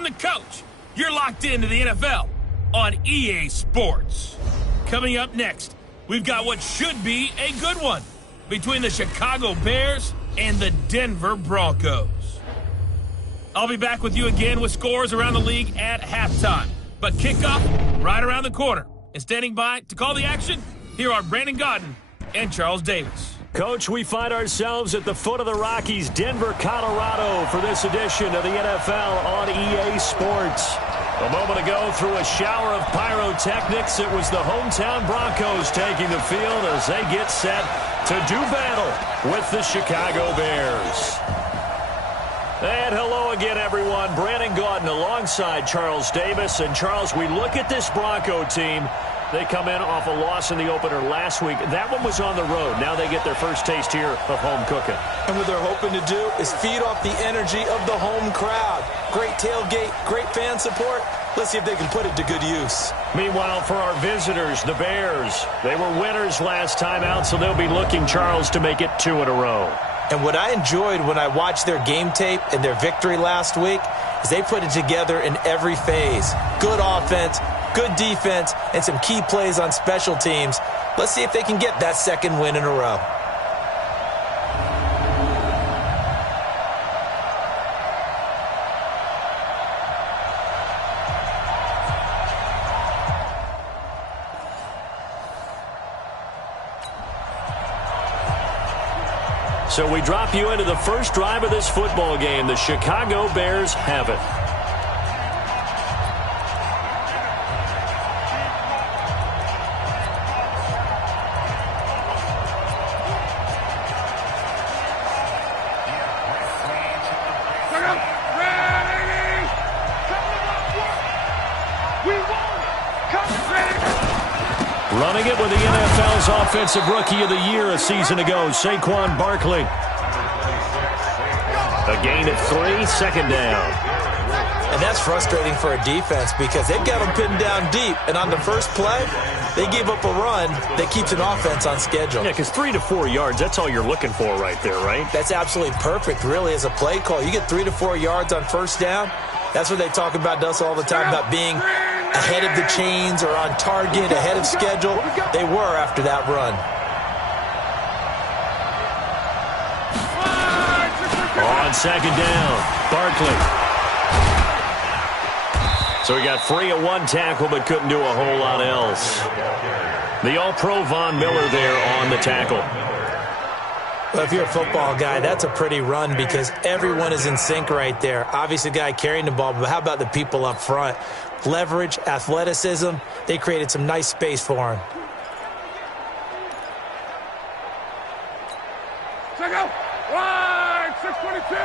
I'm the coach. You're locked into the NFL on EA Sports. Coming up next, we've got what should be a good one between the Chicago Bears and the Denver Broncos. I'll be back with you again with scores around the league at halftime. But kickoff right around the corner. And standing by to call the action, here are Brandon Gaudin and Charles Davis. Coach, we find ourselves at the foot of the Rockies, Denver, Colorado, for this edition of the NFL on EA Sports. A moment ago, through a shower of pyrotechnics, it was the hometown Broncos taking the field as they get set to do battle with the Chicago Bears. And hello again, everyone. Brandon Gaudin alongside Charles Davis. And, Charles, we look at this Bronco team. They come in off a loss in the opener last week. That one was on the road. Now they get their first taste here of home cooking. And what they're hoping to do is feed off the energy of the home crowd. Great tailgate, great fan support. Let's see if they can put it to good use. Meanwhile, for our visitors, the Bears, they were winners last time out, so they'll be looking, Charles, to make it 2 in a row. And what I enjoyed when I watched their game tape and their victory last week is they put it together in every phase. Good offense, good defense, and some key plays on special teams. Let's see if they can get that second win in a row. So we drop you into the first drive of this football game. The Chicago Bears have it. Running it with the NFL's Offensive Rookie of the Year a season ago, Saquon Barkley. A gain of 3, second down. And that's frustrating for a defense because they've got them pinned down deep. And on the first play, they gave up a run that keeps an offense on schedule. Yeah, because 3 to 4 yards, that's all you're looking for right there, right? That's absolutely perfect, really, as a play call. You get 3 to 4 yards on first down. That's what they talk about us all the time, about being ahead of the chains or on target, ahead of schedule. They were after that run. On second down, Barkley. So he got free of one tackle but couldn't do a whole lot else. The All-Pro Von Miller there on the tackle. Well, if you're a football guy, that's a pretty run because everyone is in sync right there. Obviously, the guy carrying the ball, but how about the people up front? Leverage, athleticism, they created some nice space for him. Check out. Wide, 622.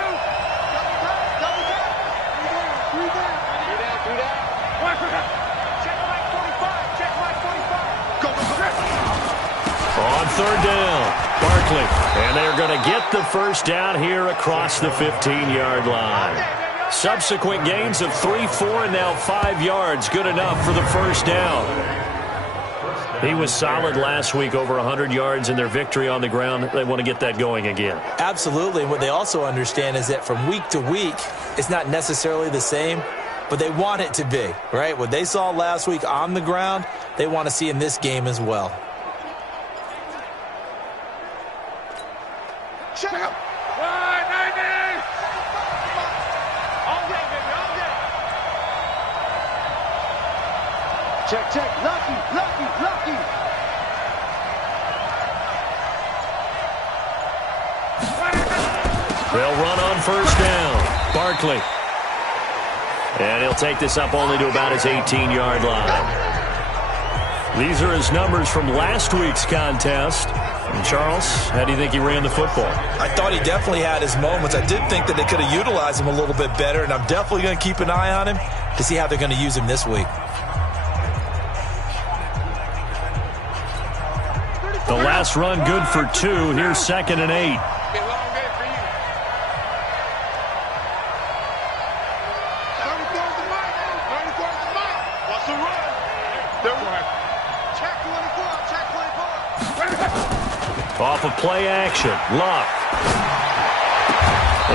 On third down, Barkley. And they're going to get the first down here across the 15-yard line. Subsequent gains of 3, 4, and now 5 yards. Good enough for the first down. He was solid last week, over 100 yards in their victory on the ground. They want to get that going again. Absolutely. And what they also understand is that from week to week, it's not necessarily the same, but they want it to be, right? What they saw last week on the ground, they want to see in this game as well. Check out. Wide, 90. All day, baby, all day. Check, check. Lucky, lucky, lucky. They'll run on first down. Barkley. And he'll take this up only to about his 18-yard line. These are his numbers from last week's contest. And Charles, how do you think he ran the football? I thought he definitely had his moments. I did think that they could have utilized him a little bit better, and I'm definitely going to keep an eye on him to see how they're going to use him this week. The last run good for 2. Here's 2nd and 8. Off of play action, Luck.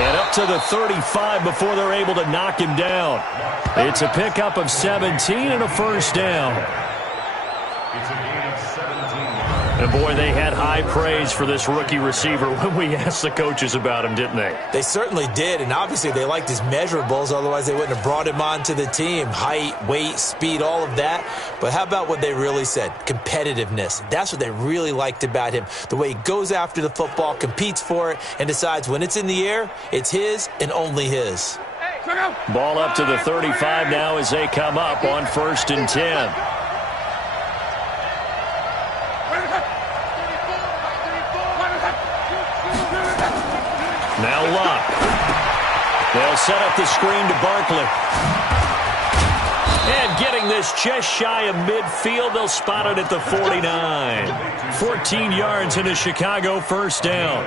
And up to the 35 before they're able to knock him down. It's a pickup of 17 and a first down. And boy, they had high praise for this rookie receiver when we asked the coaches about him, didn't they? They certainly did, and obviously they liked his measurables, otherwise they wouldn't have brought him onto the team. Height, weight, speed, all of that. But how about what they really said? Competitiveness. That's what they really liked about him. The way he goes after the football, competes for it, and decides when it's in the air, it's his and only his. Ball up to the 35 now as they come up on 1st and 10. Now Luck. They'll set up the screen to Barkley. And getting this just shy of midfield, they'll spot it at the 49. 14 yards and a Chicago first down.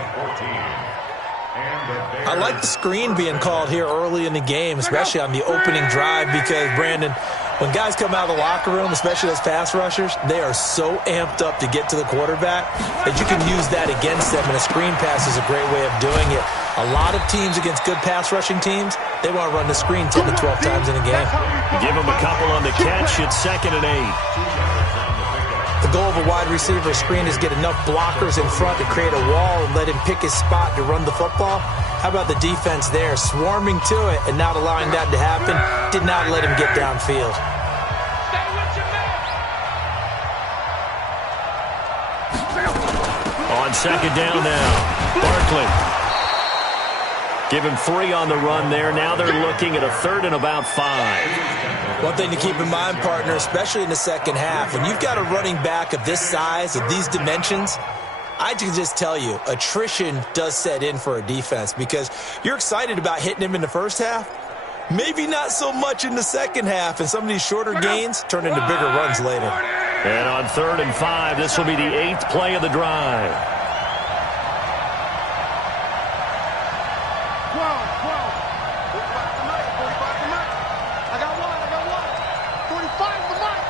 I like the screen being called here early in the game, especially on the opening drive, because, Brandon, when guys come out of the locker room, especially those pass rushers, they are so amped up to get to the quarterback that you can use that against them, and a screen pass is a great way of doing it. A lot of teams against good pass rushing teams, they want to run the screen 10 to 12 times in a game. Give them a couple on the catch. It's 2nd and 8. The goal of a wide receiver screen is get enough blockers in front to create a wall and let him pick his spot to run the football. How about the defense there, swarming to it and not allowing that to happen? Did not let him get downfield. On 2nd down now, Barkley. Give him 3 on the run there. Now they're looking at a 3rd and about 5. One thing to keep in mind, partner, especially in the second half, when you've got a running back of this size, of these dimensions, I can just tell you, attrition does set in for a defense because you're excited about hitting him in the first half. Maybe not so much in the second half, and some of these shorter gains turn into bigger runs later. And on 3rd and 5, this will be the 8th play of the drive. 45 for Mike.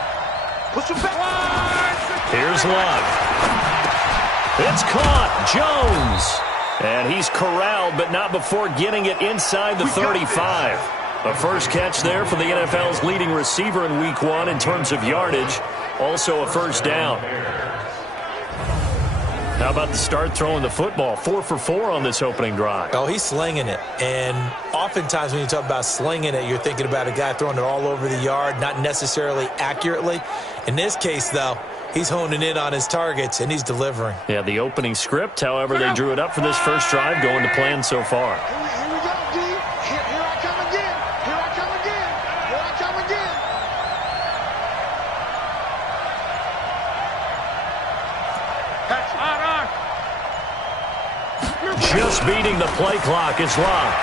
Here's Luck. It's caught. Jones. And he's corralled, but not before getting it inside the 35. A first catch there for the NFL's leading receiver in Week 1 in terms of yardage. Also a first down. How about the start throwing the football? 4 for 4 on this opening drive. Oh, he's slinging it. And oftentimes when you talk about slinging it, you're thinking about a guy throwing it all over the yard, not necessarily accurately. In this case, though, he's honing in on his targets, and he's delivering. Yeah, the opening script, however, they drew it up for this first drive, going to plan so far. Here we go, D. Here I come again. Here I come again. Here I come again. That's Just beating the play clock is Luck.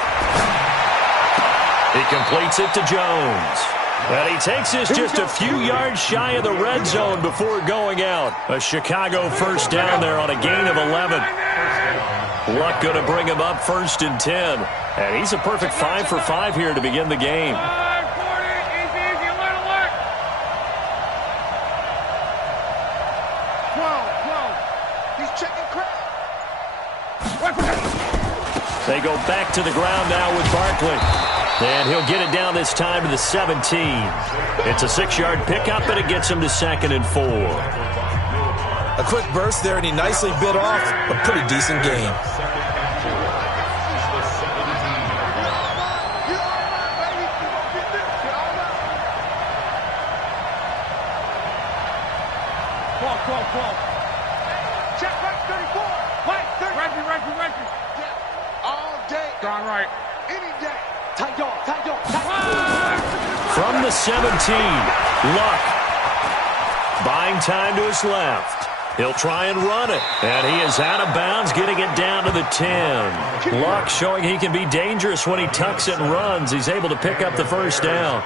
He completes it to Jones. And he takes this just a few yards shy of the red zone before going out. A Chicago first down there on a gain of 11. Luck going to bring him up 1st and 10. And he's a perfect 5 for 5 here to begin the game. They go back to the ground now with Barkley. And he'll get it down this time to the 17. It's a 6-yard pickup, and it gets him to 2nd and 4. A quick burst there, and he nicely bit off a pretty decent gain. Check right 34. Mike, 30. Reggie. All day. Gone right. Any day. Tight dog. From the 17, Luck. Buying time to his left. He'll try and run it. And he is out of bounds, getting it down to the 10. Luck showing he can be dangerous when he tucks it and runs. He's able to pick up the first down.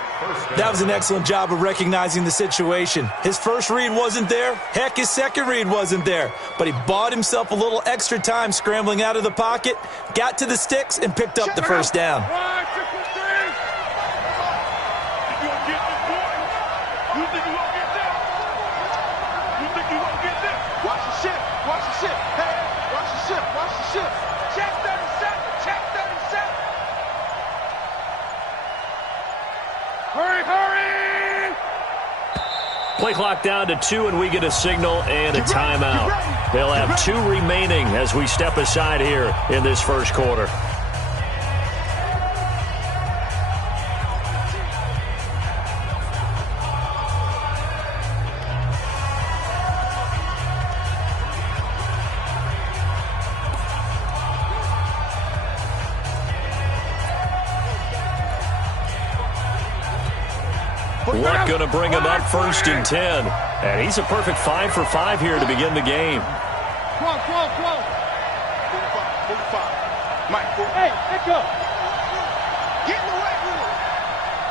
That was an excellent job of recognizing the situation. His first read wasn't there. Heck, his second read wasn't there. But he bought himself a little extra time scrambling out of the pocket, got to the sticks, and picked up the first down. Watch the ship. Hey, watch the ship. Check 37. Play clock down to 2, and we get a signal and a timeout. They'll have 2 remaining as we step aside here in this first quarter. Luck going to bring him up 1st and 10. And he's a perfect 5 for 5 here to begin the game. Come on. 45. Mike, 45. Hey, let's go. Get in the way.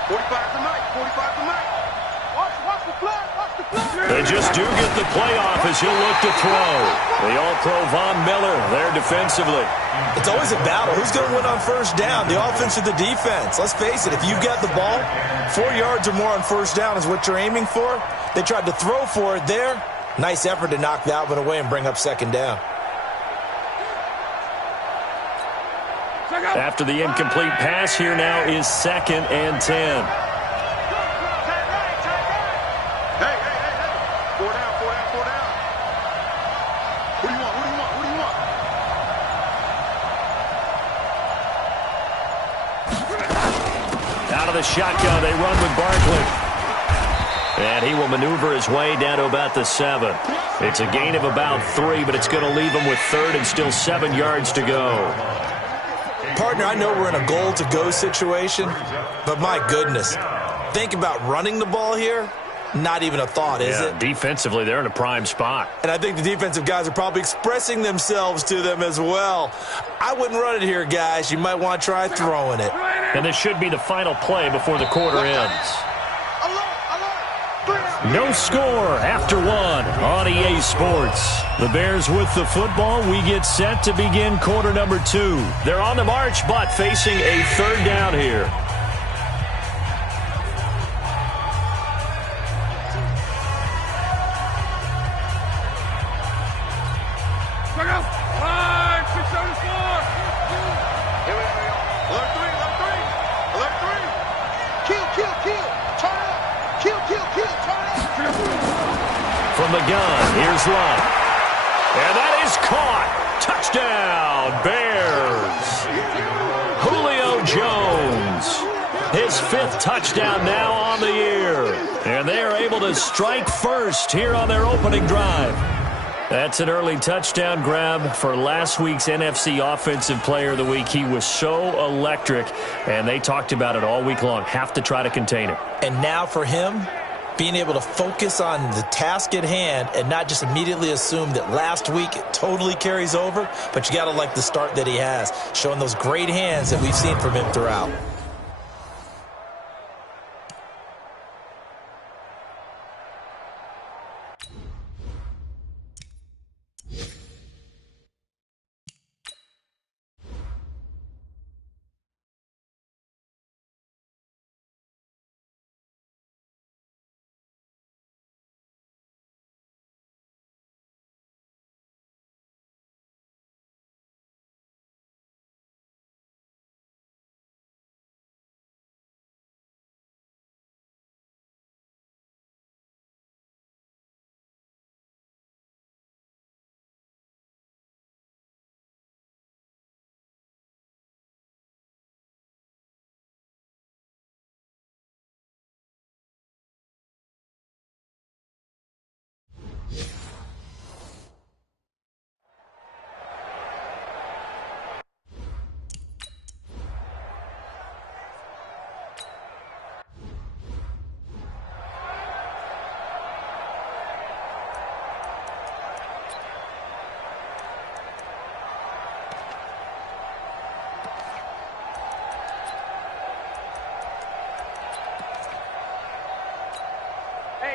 45 to Mike. 45 to Mike. Watch the flag. Watch the flag. They just do get the playoff as he'll look to throw. The All-Pro Von Miller there defensively. It's always a battle. Who's going to win on 1st down, the offense or the defense? Let's face it, if you've got the ball, 4 yards or more on 1st down is what you're aiming for. They tried to throw for it there. Nice effort to knock that one away and bring up 2nd down. After the incomplete pass, here now is 2nd and 10. Hey. 4 down. What do you want? Out of the shotgun, they run with Barkley. And he will maneuver his way down to about the 7. It's a gain of about 3, but it's going to leave him with 3rd and still 7 yards to go. Partner, I know we're in a goal-to-go situation, but my goodness, think about running the ball here. Not even a thought, is it? Defensively, they're in a prime spot. And I think the defensive guys are probably expressing themselves to them as well. I wouldn't run it here, guys. You might want to try throwing it. And this should be the final play before the quarter ends. No score after 1 on EA Sports. The Bears with the football. We get set to begin quarter number 2. They're on the march, but facing a 3rd down here. From the gun, here's Luck. And that is caught. Touchdown, Bears. Julio Jones. His 5th touchdown now on the year. And they are able to strike first here on their opening drive. That's an early touchdown grab for last week's NFC Offensive Player of the Week. He was so electric, and they talked about it all week long. Have to try to contain it. And now for him, being able to focus on the task at hand and not just immediately assume that last week it totally carries over, but you got to like the start that he has, showing those great hands that we've seen from him throughout.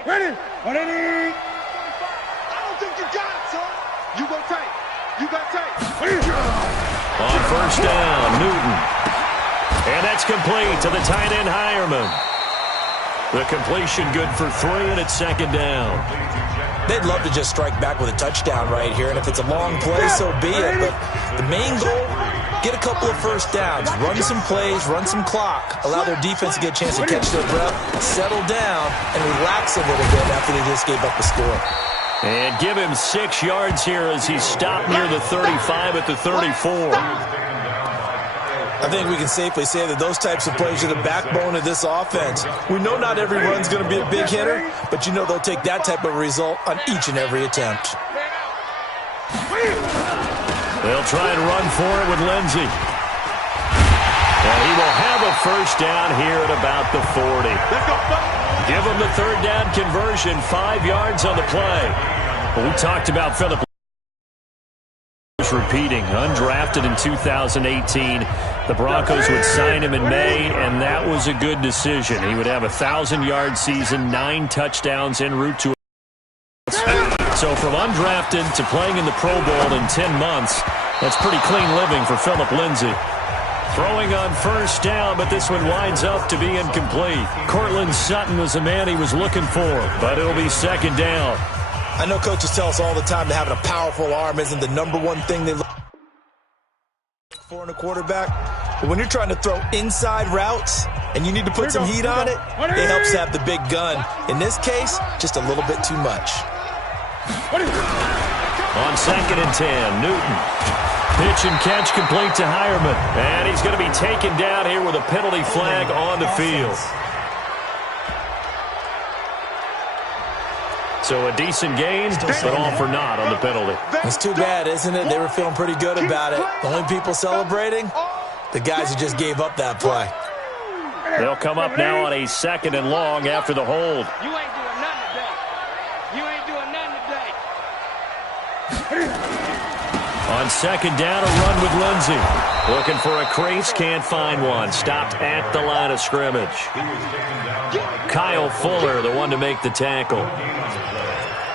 Ready? I don't think you got it, son. You go tight. You got tight. On 1st down, Newton. And that's complete to the tight end, Hireman. The completion good for 3, and it's 2nd down. They'd love to just strike back with a touchdown right here, and if it's a long play, so be it. But the main goal, get a couple of first downs, run some plays, run some clock, allow their defense to get a chance to catch their breath, settle down, and relax a little bit after they just gave up a score. And give him 6 yards here as he stopped near the 35 at the 34. I think we can safely say that those types of plays are the backbone of this offense. We know not every run's going to be a big hitter, but you know they'll take that type of result on each and every attempt. They'll try and run for it with Lindsey. And he will have a first down here at about the 40. Give him the third down conversion, 5 yards on the play. We talked about Phillip repeating, undrafted in 2018. The Broncos would sign him in May, and that was a good decision. He would have a 1,000-yard season, 9 touchdowns en route to So from undrafted to playing in the Pro Bowl in 10 months, that's pretty clean living for Phillip Lindsay. Throwing on first down, but this one winds up to be incomplete. Cortland Sutton was the man he was looking for, but it'll be second down. I know coaches tell us all the time that having a powerful arm isn't the #1 thing they look for in a quarterback. But when you're trying to throw inside routes and you need to put some heat on it, it helps to have the big gun. In this case, just a little bit too much. On 2nd and 10, Newton. Pitch and catch complete to Hireman. And he's going to be taken down here with a penalty flag on the field. So a decent gain, but all for naught on the penalty. It's too bad, isn't it? They were feeling pretty good about it. The only people celebrating, the guys who just gave up that play. They'll come up now on a 2nd and long after the hold. You ain't doing nothing today. You ain't doing nothing today. On 2nd down, a run with Lindsey. Looking for a crease, can't find one. Stopped at the line of scrimmage. Kyle Fuller, the one to make the tackle.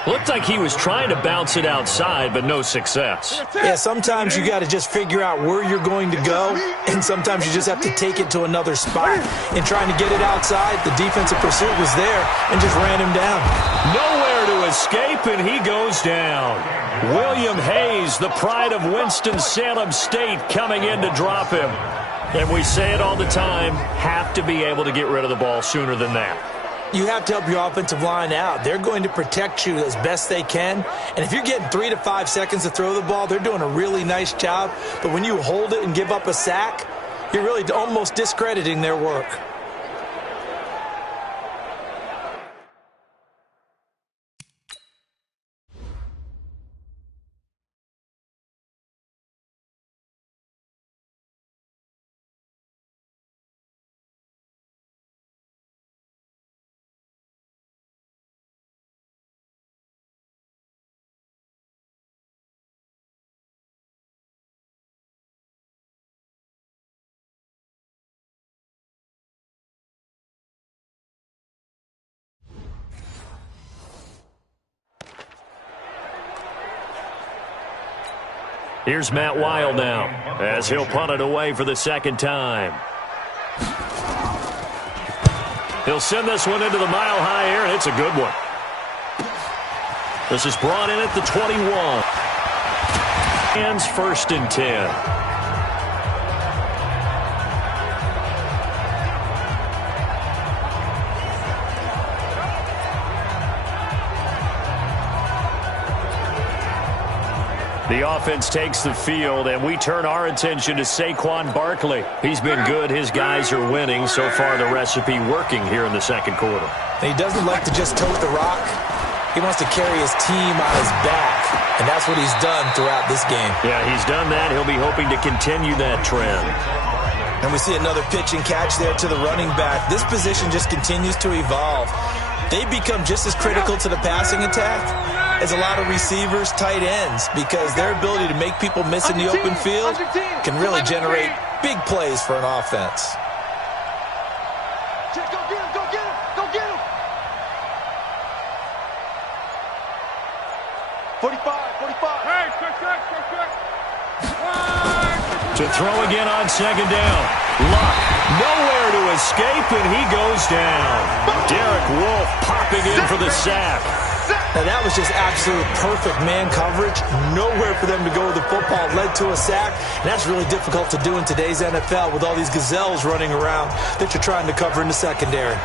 Looked like he was trying to bounce it outside, but no success. Yeah, sometimes you got to just figure out where you're going to go, and sometimes you just have to take it to another spot. In trying to get it outside, the defensive pursuit was there and just ran him down. Nowhere to escape, and he goes down. William Hayes, the pride of Winston-Salem State, coming in to drop him. And we say it all the time, have to be able to get rid of the ball sooner than that. You have to help your offensive line out. They're going to protect you as best they can. And if you're getting 3 to 5 seconds to throw the ball, they're doing a really nice job. But when you hold it and give up a sack, you're really almost discrediting their work. Here's Matt Wild now as he'll punt it away for the 2nd time. He'll send this one into the mile-high air, and it's a good one. This is brought in at the 21. Hands 1st and 10. The offense takes the field, and we turn our attention to Saquon Barkley. He's been good. His guys are winning. So far, the recipe working here in the 2nd quarter. He doesn't like to just tote the rock. He wants to carry his team on his back, and that's what he's done throughout this game. Yeah, he's done that. He'll be hoping to continue that trend. And we see another pitch and catch there to the running back. This position just continues to evolve. They become just as critical to the passing attack as a lot of receivers, tight ends, because their ability to make people miss in the open field can really generate big plays for an offense. Go get him, go get him, go get him. 45, 45. Hey, quick. To throw again on 2nd down. Luck, nowhere to escape, and he goes down. Derek Wolfe popping in for the sack. Now, that was just absolute perfect man coverage. Nowhere for them to go with the football. Led to a sack. And that's really difficult to do in today's NFL with all these gazelles running around that you're trying to cover in the secondary.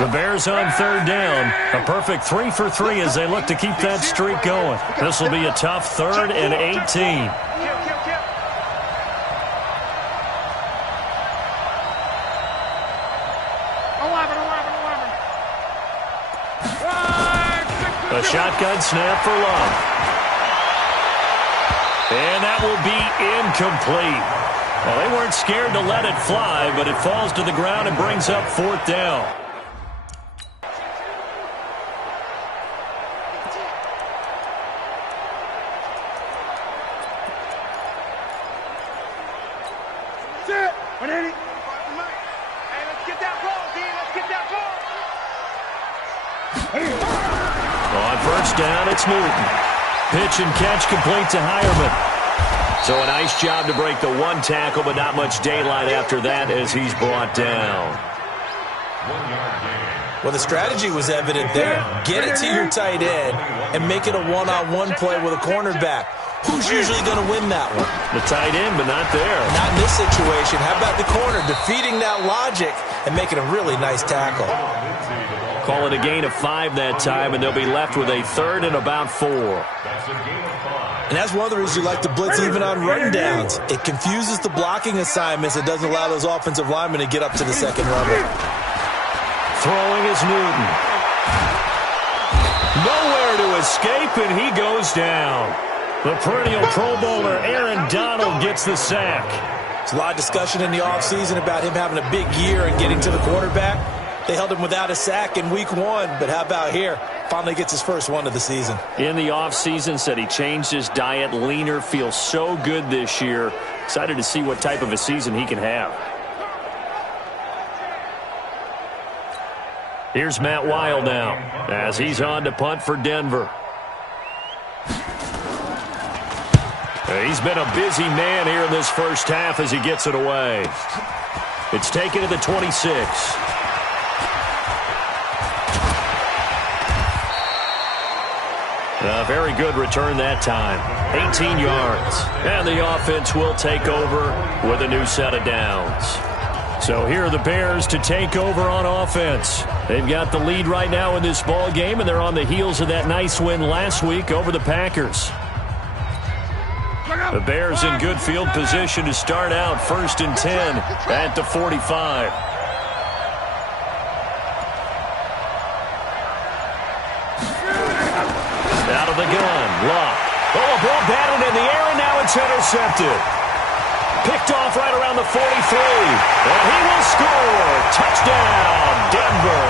The Bears on third down. A perfect 3 for 3 as they look to keep that streak going. This will be a tough 3rd and 18. A shotgun snap for Love. And that will be incomplete. Well, they weren't scared to let it fly, but it falls to the ground and brings up 4th down. On first down, it's Newton. Pitch and catch complete to Hireman. So a nice job to break the 1 tackle, but not much daylight after that as he's brought down. Well, the strategy was evident there. Get it to your tight end and make it a one-on-one play with a cornerback. Who's usually going to win that one? The tight end, but not there. Not in this situation. How about the corner defeating that logic and making a really nice tackle? Call it a gain of 5 that time, and they'll be left with a 3rd and about 4. And that's one of the reasons you like to blitz even on rundowns. It confuses the blocking assignments. It doesn't allow those offensive linemen to get up to the second level. Throwing is Newton. Nowhere to escape, and he goes down. The perennial Pro Bowler Aaron Donald gets the sack. There's a lot of discussion in the offseason about him having a big year and getting to the quarterback. They held him without a sack in week 1, but how about here? Finally gets his first one of the season. In the offseason, said he changed his diet, leaner, feels so good this year. Excited to see what type of a season he can have. Here's Matt Weil now as he's on to punt for Denver. He's been a busy man here in this first half as he gets it away. It's taken to the 26. A very good return that time. 18 yards. And the offense will take over with a new set of downs. So here are the Bears to take over on offense. They've got the lead right now in this ball game, and they're on the heels of that nice win last week over the Packers. The Bears in good field position to start out 1st and 10 at the 45. Out of the gun, Luck. Oh, a ball batted in the air, and now it's intercepted. Picked off right around the 43. And he will score. Touchdown, Denver.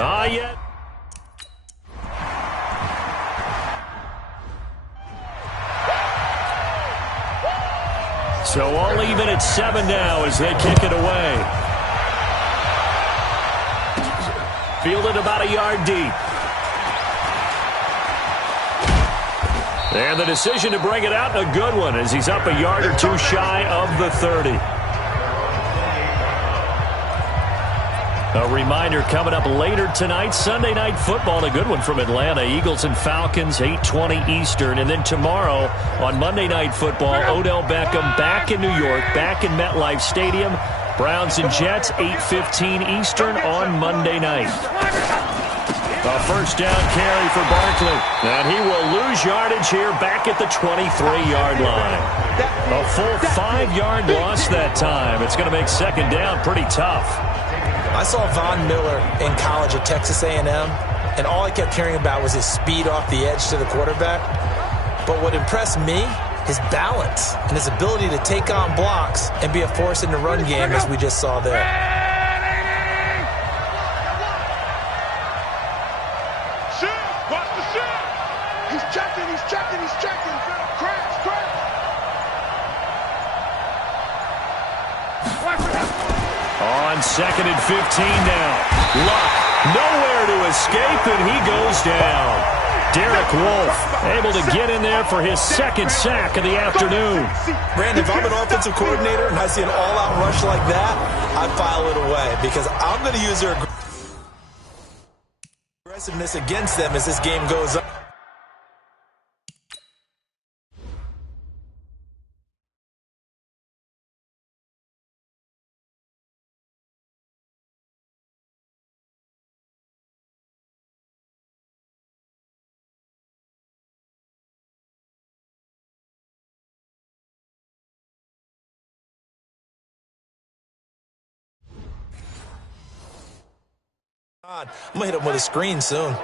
Not yet. So all even at 7 now as they kick it away. Fielded about a yard deep. And the decision to bring it out, a good one, as he's up a yard or 2 shy of the 30. A reminder coming up later tonight, Sunday Night Football, a good one from Atlanta. Eagles and Falcons, 8:20 Eastern. And then tomorrow on Monday Night Football, Odell Beckham back in New York, back in MetLife Stadium. Browns and Jets, 8:15 Eastern on Monday night. A first down carry for Barkley. And he will lose yardage here back at the 23-yard line. A full 5-yard loss that time. It's going to make second down pretty tough. I saw Von Miller in college at Texas A&M, and all I kept hearing about was his speed off the edge to the quarterback. But what impressed me, his balance and his ability to take on blocks and be a force in the run game, as we just saw there. Watch the shot. He's checking. Crash. On 2nd and 15 now. Luck nowhere to escape, and he goes down. Derek Wolfe able to get in there for his second sack of the afternoon. Brandon, if I'm an offensive coordinator and I see an all-out rush like that, I file it away because I'm going to use their aggressiveness against them as this game goes on. I'm going to hit him with a screen soon.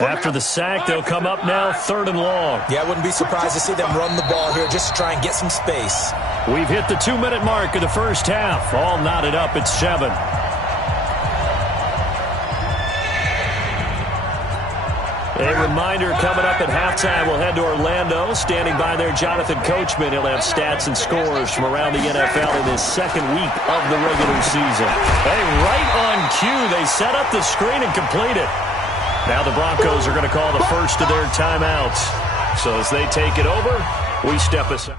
After the sack, they'll come up now 3rd and long. Yeah, I wouldn't be surprised to see them run the ball here just to try and get some space. We've hit the 2-minute mark of the first half. All knotted up at 7. A reminder coming up at halftime, we'll head to Orlando. Standing by there, Jonathan Coachman. He'll have stats and scores from around the NFL in his second week of the regular season. Hey, right on cue, they set up the screen and complete it. Now the Broncos are going to call the first of their timeouts. So as they take it over, we step aside.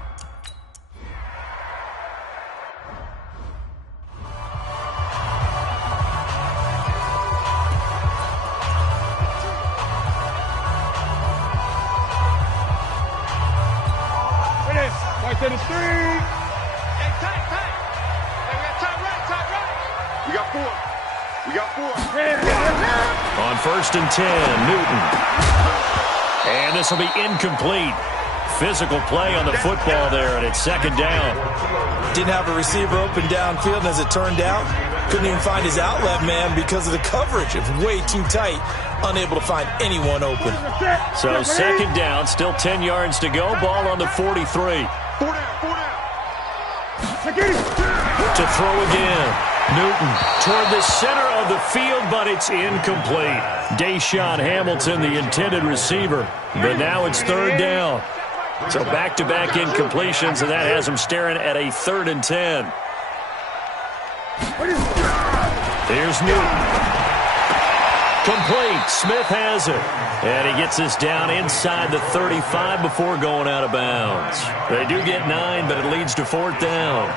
To the 3. Hey, tight. Hey, we got tight right. We got 4. On 1st and 10, Newton. And this will be incomplete. Physical play on the football there, and it's 2nd down. Didn't have a receiver open downfield, and as it turned out, couldn't even find his outlet man because of the coverage. It was way too tight, unable to find anyone open. So 2nd down, still 10 yards to go. Ball on the 43. 4 down. To throw again. Newton toward the center of the field, but it's incomplete. Deshaun Hamilton, the intended receiver. But now it's 3rd down. So back-to-back incompletions, and that has him staring at a 3rd and 10. Here's Newton. Complete. Smith has it. And he gets this down inside the 35 before going out of bounds. They do get 9, but it leads to 4th down.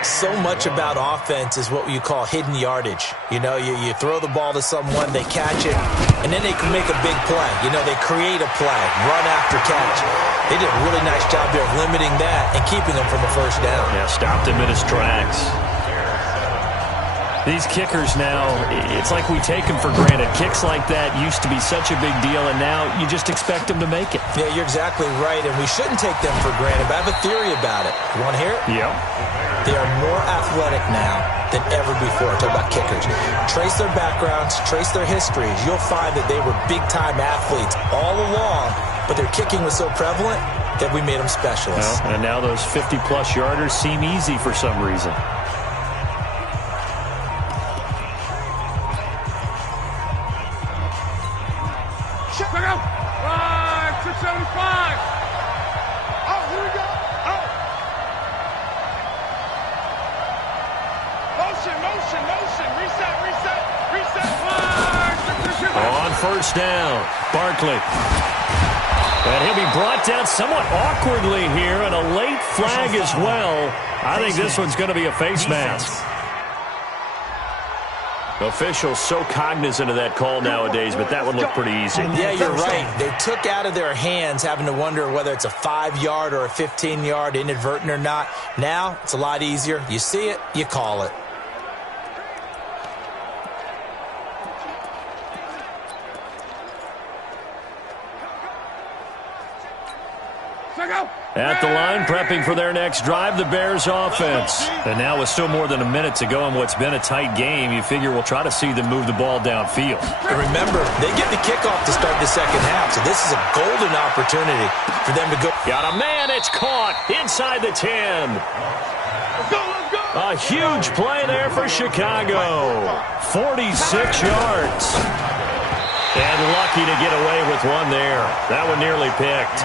So much about offense is what you call hidden yardage. You know, you throw the ball to someone, they catch it, and then they can make a big play. You know, they create a play, run after catch. They did a really nice job there of limiting that and keeping him from a 1st down. Yeah, stopped him in his tracks. These kickers now, it's like we take them for granted. Kicks like that used to be such a big deal, and now you just expect them to make it. Yeah, you're exactly right, and we shouldn't take them for granted, but I have a theory about it. You want to hear it? Yeah. They are more athletic now than ever before. Talk about kickers. Trace their backgrounds, trace their histories. You'll find that they were big-time athletes all along, but their kicking was so prevalent that we made them specialists. Well, and now those 50-plus yarders seem easy for some reason. Check out. 675. Oh, here we go. Oh. Motion. Reset. On 1st down, Barkley. And he'll be brought down somewhat awkwardly here, and a late flag as well. I think this one's going to be a face mask. Officials so cognizant of that call nowadays, but that one looked pretty easy. Yeah, you're right. They took out of their hands having to wonder whether it's a 5-yard or a 15-yard, inadvertent or not. Now, it's a lot easier. You see it, you call it. At the line, prepping for their next drive, the Bears offense. And now with still more than a minute to go in what's been a tight game, you figure we'll try to see them move the ball downfield. And remember, they get the kickoff to start the second half, so this is a golden opportunity for them to go. Got a man, it's caught inside the 10. Let's go. A huge play there for Chicago. 46 yards. And lucky to get away with one there. That one nearly picked.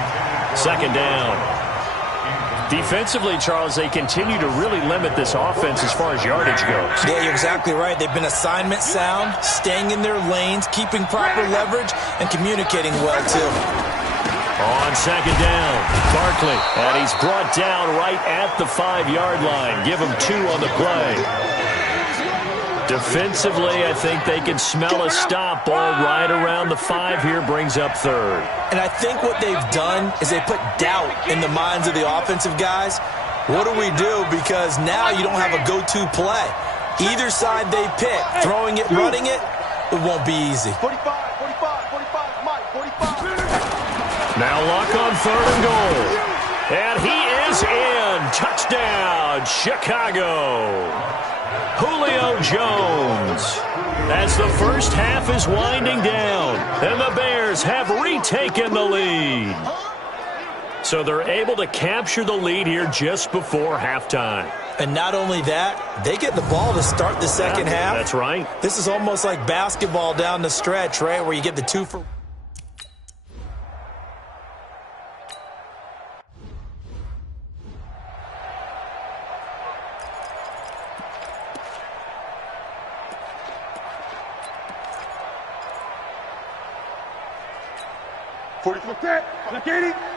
Second down. Defensively, Charles, they continue to really limit this offense as far as yardage goes. Yeah, you're exactly right. They've been assignment sound, staying in their lanes, keeping proper leverage, and communicating well, too. On second down, Barkley. And he's brought down right at the 5-yard line. Give him 2 on the play. Defensively, I think they can smell a stop. Ball right around the 5 here, brings up third. And I think what they've done is they put doubt in the minds of the offensive guys. What do we do? Because now you don't have a go-to play. Either side they pick, throwing it, running it, it won't be easy. 45, Mike, 45. Now Luck on third and goal. And he is in. Touchdown, Chicago. Julio Jones. As the first half is winding down, and the Bears have retaken the lead. So they're able to capture the lead here just before halftime. And not only that, they get the ball to start the second half. That's right. This is almost like basketball down the stretch, right, where you get the 2 for...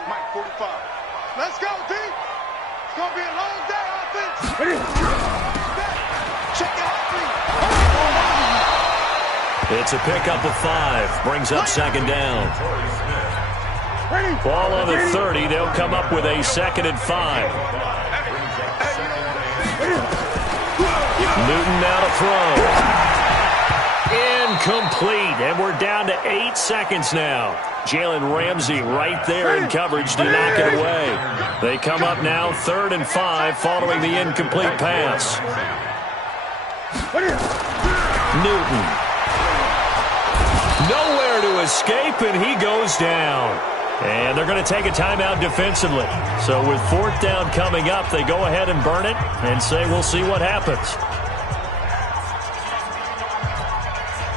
Mike, 45. Let's go, D. It's going to be a long day, offense. Check it out, It's a pickup of 5. Brings up second down. Ball on the 30. They'll come up with a second and 5. Newton now to throw. Incomplete. And we're down to 8 seconds now. Jalen Ramsey right there in coverage to knock it away. They come up now 3rd and 5 following the incomplete pass. Newton. Nowhere to escape, and he goes down. And they're going to take a timeout defensively. So with 4th down coming up, they go ahead and burn it and say we'll see what happens.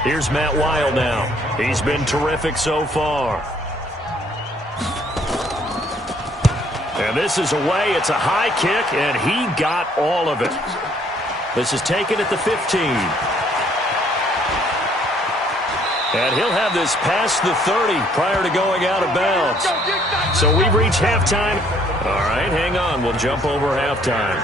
Here's Matt Weil now. He's been terrific so far. And this is away. It's a high kick, and he got all of it. This is taken at the 15. And he'll have this past the 30 prior to going out of bounds. So we've reached halftime. All right, hang on. We'll jump over halftime.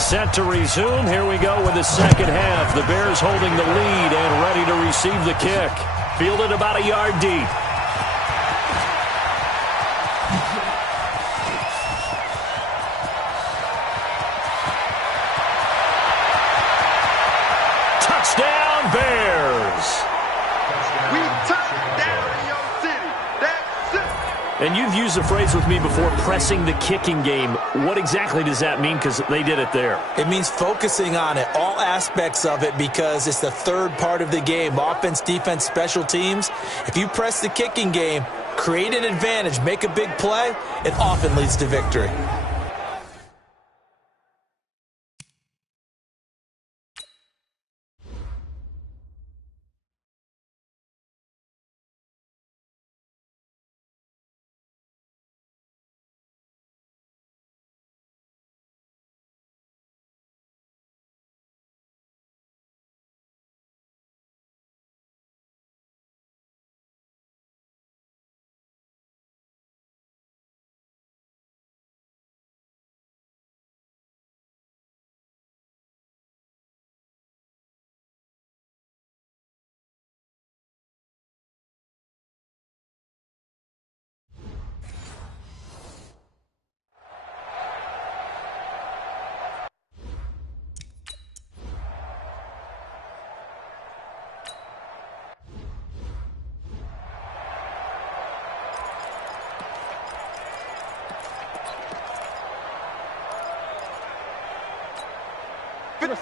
Set to resume. Here we go with the second half. The Bears holding the lead and ready to receive the kick. Fielded about a yard deep. Touchdown, Bears. We touchdown in your city. That's it. And you've used the phrase with me before, pressing the kicking game. What exactly does that mean? Because they did it there. It means focusing on it, all aspects of it, because it's the third part of the game. Offense, defense, special teams. If you press the kicking game, create an advantage, make a big play, it often leads to victory.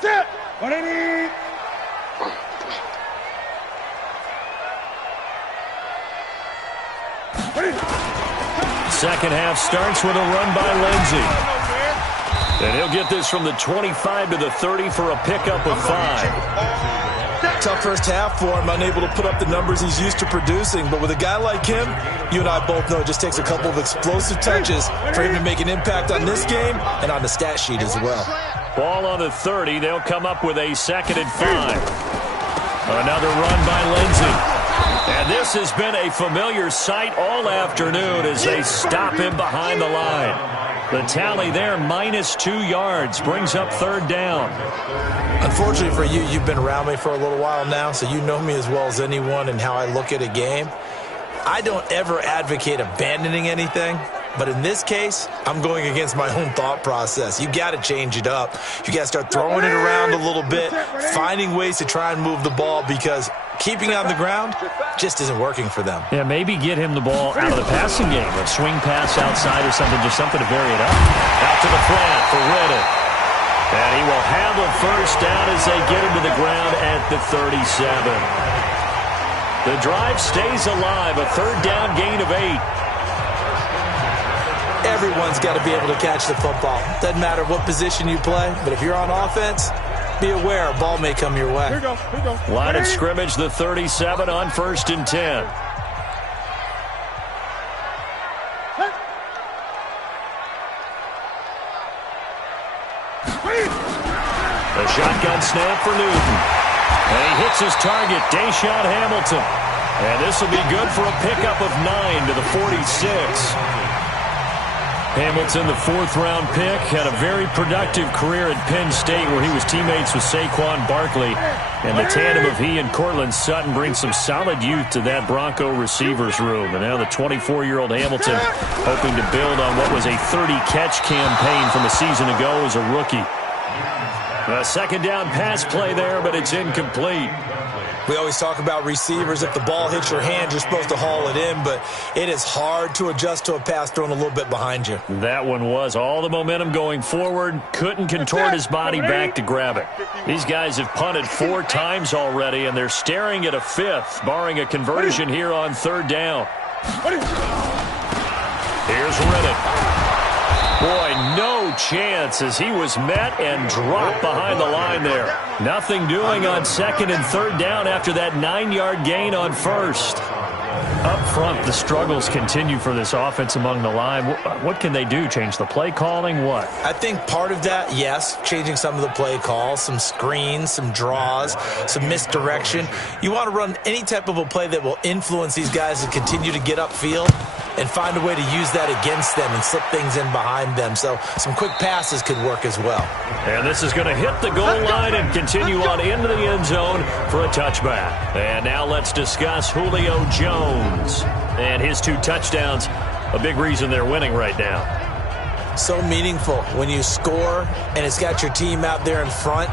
Set. What I need. Second half starts with a run by Lindsey. And he'll get this from the 25 to the 30 for a pickup of 5. Tough first half for him, unable to put up the numbers he's used to producing. But with a guy like him, you and I both know it just takes a couple of explosive touches for him to make an impact on this game and on the stat sheet as well. Ball on the 30. They'll come up with a 2nd and 5. Another run by Lindsey. And this has been a familiar sight all afternoon as they stop him behind the line. The tally there, -2 yards, brings up 3rd down. Unfortunately for you, you've been around me for a little while now, so you know me as well as anyone and how I look at a game. I don't ever advocate abandoning anything, but in this case, I'm going against my own thought process. You got to change it up. You got to start throwing it around a little bit, finding ways to try and move the ball because keeping it on the ground just isn't working for them. Yeah, maybe get him the ball out of the passing game, a swing pass outside or something, just something to vary it up. Out to the flat for Redden. And he will have a 1st down as they get him to the ground at the 37. The drive stays alive, a 3rd down gain of 8. Everyone's got to be able to catch the football. Doesn't matter what position you play, but if you're on offense, be aware a ball may come your way. Here we go. Line of scrimmage, the 37 on 1st and 10. The shotgun snap for Newton. And he hits his target, Deshaun Hamilton. And this will be good for a pickup of 9 to the 46. Hamilton, the 4th-round pick, had a very productive career at Penn State where he was teammates with Saquon Barkley. And the tandem of he and Cortland Sutton brings some solid youth to that Bronco receivers room. And now the 24-year-old Hamilton hoping to build on what was a 30-catch campaign from a season ago as a rookie. A 2nd down pass play there, but it's incomplete. We always talk about receivers. If the ball hits your hand, you're supposed to haul it in, but it is hard to adjust to a pass thrown a little bit behind you. That one was all the momentum going forward. Couldn't contort his body back to grab it. These guys have punted 4 times already, and they're staring at a 5th, barring a conversion here on 3rd down. Here's Reddick. Boy, no chance as he was met and dropped behind the line there. Nothing doing on 2nd and 3rd down after that 9-yard gain on 1st. Up front, the struggles continue for this offense among the line. What can they do? Change the play calling? What? I think part of that, yes, changing some of the play calls, some screens, some draws, some misdirection. You want to run any type of a play that will influence these guys to continue to get upfield and find a way to use that against them and slip things in behind them. So some quick passes could work as well. And this is going to hit the goal line and continue on into the end zone for a touchback. And now let's discuss Julio Jones and his 2 touchdowns. A big reason they're winning right now. So meaningful when you score and it's got your team out there in front.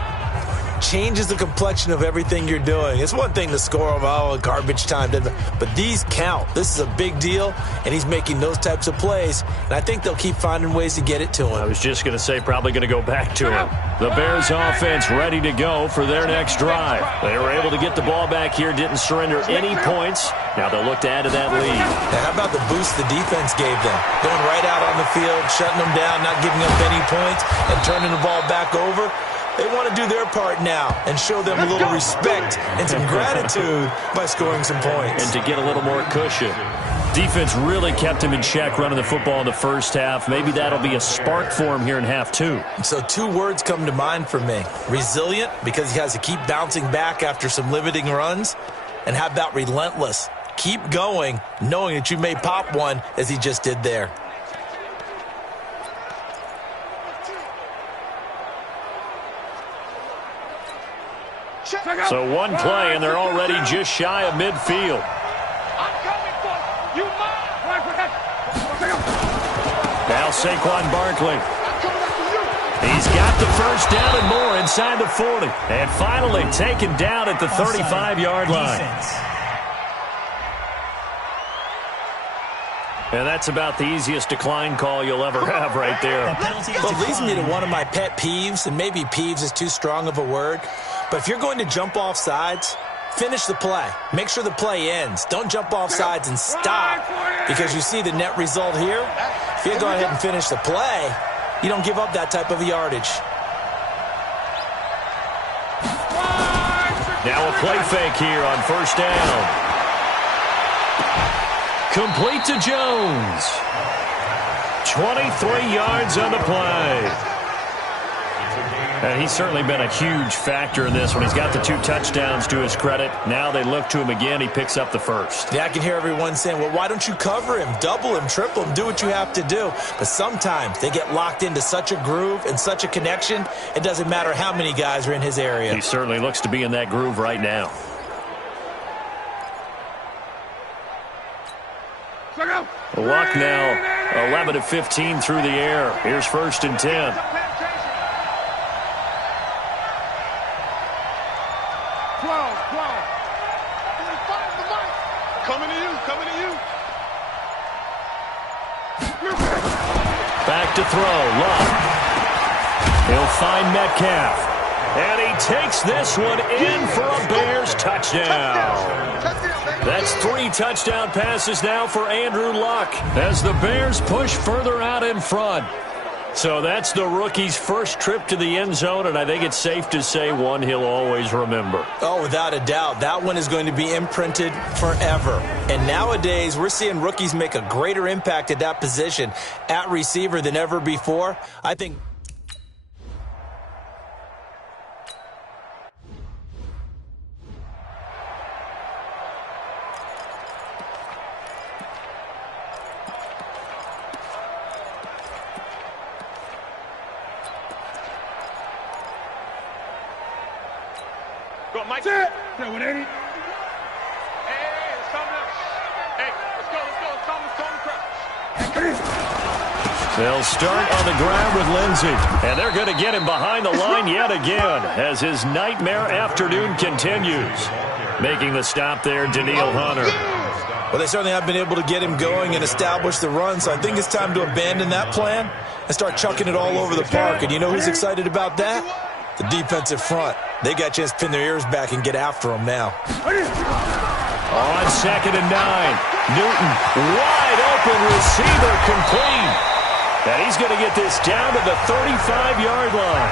Changes the complexion of everything you're doing. It's one thing to score garbage time, but these count. This is a big deal, and he's making those types of plays, and I think they'll keep finding ways to get it to him. I was just going to say probably going to go back to him. The Bears offense ready to go for their next drive. They were able to get the ball back here, didn't surrender any points. Now they'll look to add to that lead. Now, how about the boost the defense gave them? Going right out on the field, shutting them down, not giving up any points, and turning the ball back over. They want to do their part now and show them a little respect and some gratitude by scoring some points. And to get a little more cushion. Defense really kept him in check running the football in the first half. Maybe that'll be a spark for him here in half 2. So 2 words come to mind for me. Resilient, because he has to keep bouncing back after some limiting runs. And how about relentless? Keep going, knowing that you may pop one as he just did there. So 1 play, and they're already just shy of midfield. Now Saquon Barkley. He's got the 1st down and more inside the 40. And finally taken down at the 35-yard line. And that's about the easiest decline call you'll ever have right there. Well, it leads me to one of my pet peeves, and maybe peeves is too strong of a word. But if you're going to jump off sides, finish the play. Make sure the play ends. Don't jump off sides and stop, because you see the net result here. If you go ahead and finish the play, you don't give up that type of yardage. Now a play fake here on first down. Complete to Jones. 23 yards on the play. And he's certainly been a huge factor in this one. He's got the 2 touchdowns to his credit. Now they look to him again. He picks up the first. Yeah, I can hear everyone saying, well, why don't you cover him, double him, triple him, do what you have to do. But sometimes they get locked into such a groove and such a connection, it doesn't matter how many guys are in his area. He certainly looks to be in that groove right now. Luck now 11 of 15 through the air. Here's first and 10. Coming to you. Back to throw. Luck. He'll find Metcalf. And he takes this one in for a Bears touchdown. That's 3 touchdown passes now for Andrew Luck as the Bears push further out in front. So that's the rookie's first trip to the end zone, and I think it's safe to say one he'll always remember. Oh, without a doubt. That one is going to be imprinted forever. And nowadays, we're seeing rookies make a greater impact at that position at receiver than ever before. I think... Go, Mike. Yeah, what ain't it? Hey, it's coming up. Hey, let's go. It's coming crap. They'll start on the ground with Lindsey. And they're going to get him behind the line yet again as his nightmare afternoon continues. Making the stop there, Daniil Hunter. Well, they certainly have been able to get him going and establish the run, so I think it's time to abandon that plan and start chucking it all over the park. And you know who's excited about that? The defensive front. They got a chance to pin their ears back and get after them now. On second and 9. Newton, wide open receiver, complete. And he's going to get this down to the 35-yard line.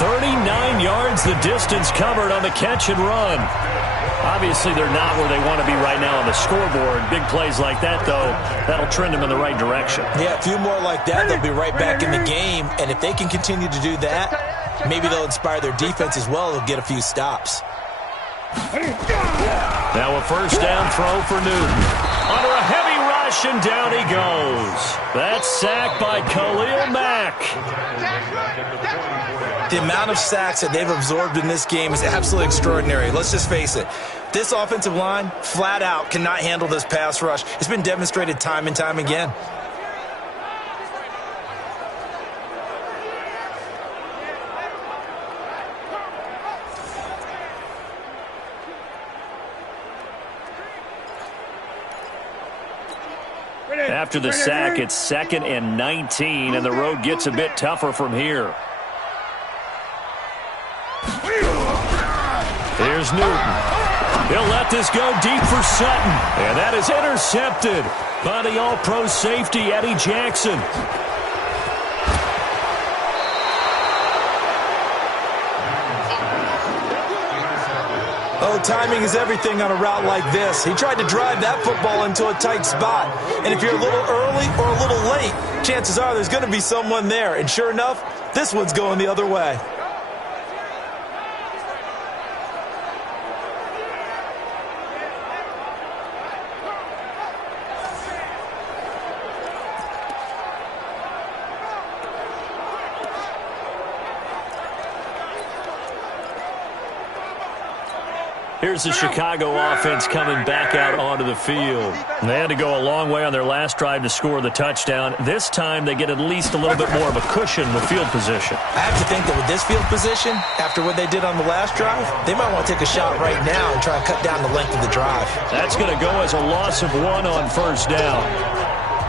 39 yards the distance covered on the catch and run. Obviously, they're not where they want to be right now on the scoreboard. Big plays like that, though, that'll trend them in the right direction. Yeah, a few more like that, they'll be right back in the game. And if they can continue to do that, maybe they'll inspire their defense as well. They'll get a few stops. Now a first down throw for Newton. Under a heavy rush, and down he goes. That's sacked by Khalil Mack. The amount of sacks that they've absorbed in this game is absolutely extraordinary. Let's just face it. This offensive line, flat out, cannot handle this pass rush. It's been demonstrated time and time again. After the sack, it's 2nd and 19, and the road gets a bit tougher from here. Here's Newton. He'll let this go deep for Sutton, and that is intercepted by the all-pro safety, Eddie Jackson. Oh, timing is everything on a route like this. He tried to drive that football into a tight spot. And if you're a little early or a little late, chances are there's going to be someone there. And sure enough, this one's going the other way. Here's the Chicago offense coming back out onto the field. They had to go a long way on their last drive to score the touchdown. This time they get at least a little bit more of a cushion with field position. I have to think that with this field position, after what they did on the last drive, they might want to take a shot right now and try and cut down the length of the drive. That's going to go as a loss of 1 on first down.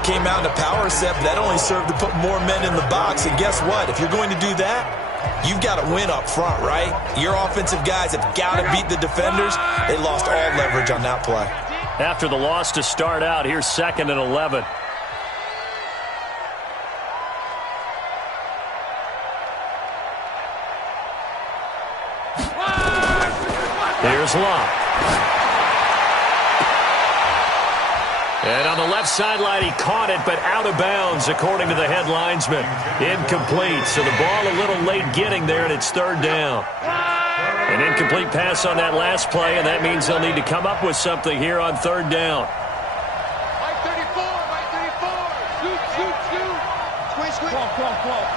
Came out in a power set, but that only served to put more men in the box. And guess what? If you're going to do that, you've got to win up front, right? Your offensive guys have got to beat the defenders. They lost all leverage on that play. After the loss to start out, here's 2nd and 11. Luck. And on the left sideline, he caught it, but out of bounds, according to the head linesman. Incomplete, so the ball a little late getting there, and it's third down. An incomplete pass on that last play, and that means they'll need to come up with something here on third down. Mike 34, Mike 34. Shoot. Squeeze. Come on.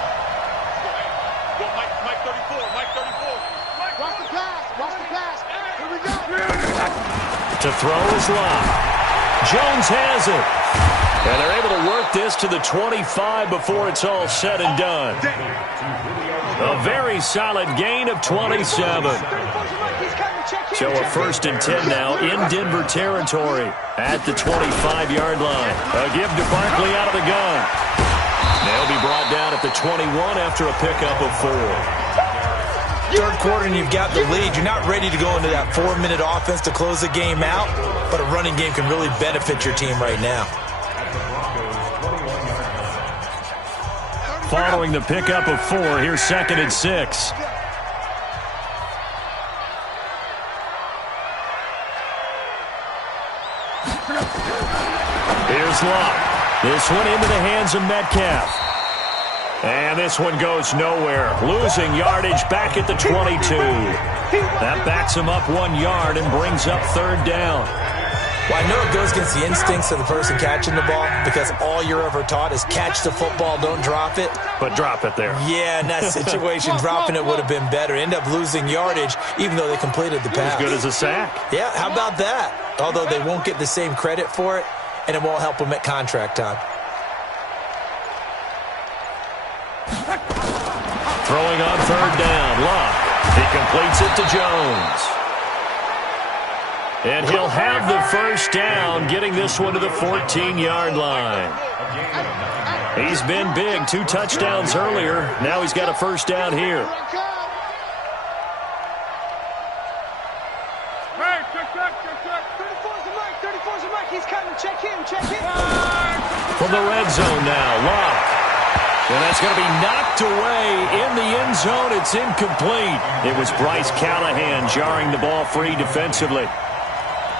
Go, Mike 34, Mike 34. Watch the pass. Here we go. To throw is Luck. Jones has it. And they're able to work this to the 25 before it's all said and done. A very solid gain of 27. So a 1st and 10 now in Denver territory at the 25-yard line. A give to Barkley out of the gun. They'll be brought down at the 21 after a pickup of 4. Third quarter and you've got the lead. You're not ready to go into that 4-minute offense to close the game out, but a running game can really benefit your team right now. Following the pickup of 4, here's 2nd and 6. Here's Luck. This one into the hands of Metcalf. And this one goes nowhere. Losing yardage back at the 22. That backs him up 1 yard and brings up third down. Well, I know it goes against the instincts of the person catching the ball because all you're ever taught is catch the football, don't drop it. But drop it there. Yeah, in that situation, dropping it would have been better. End up losing yardage even though they completed the pass. As good as a sack. Yeah, how about that? Although they won't get the same credit for it, and it won't help them at contract time. Throwing on third down, Luck. He completes it to Jones. And he'll have the first down, getting this one to the 14-yard line. He's been big, 2 touchdowns earlier. Now he's got a first down here. Hey, check. 34's a Mike. He's cutting. Check him. From the red zone now, Luck. And that's going to be knocked away in the end zone. It's incomplete. It was Bryce Callahan jarring the ball free defensively.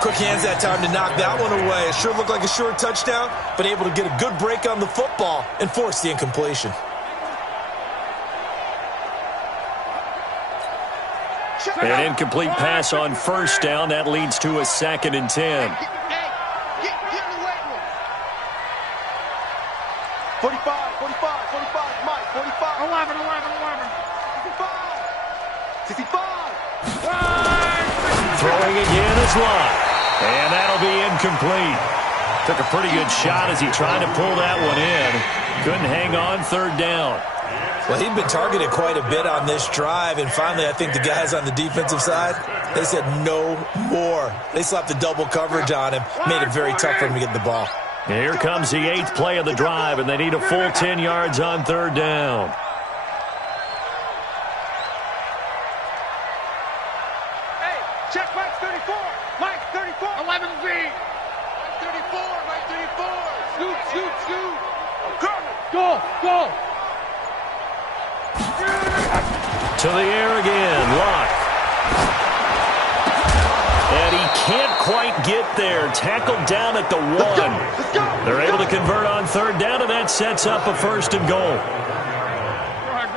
Quick hands that time to knock that one away. It sure looked like a short touchdown, but able to get a good break on the football and force the incompletion. An incomplete pass on first down. That leads to a 2nd and 10. 45, Mike, 45. 11. 65. Throwing again is Luck. And that'll be incomplete. Took a pretty good shot as he tried to pull that one in. Couldn't hang on third down. Well, he'd been targeted quite a bit on this drive, and finally I think the guys on the defensive side, they said no more. They slapped the double coverage on him, made it very tough for him to get the ball. Here comes the 8th play of the drive, and they need a full 10 yards on third down. Hey, check Mike 34. Mike 34. 11V. Mike 34. Shoot. I'm coming. Go. To the air again, Luck. And he can't quite get there. Tackled down at the 1. Let's go. They're able to convert on third down, and that sets up a 1st and goal. Go ahead.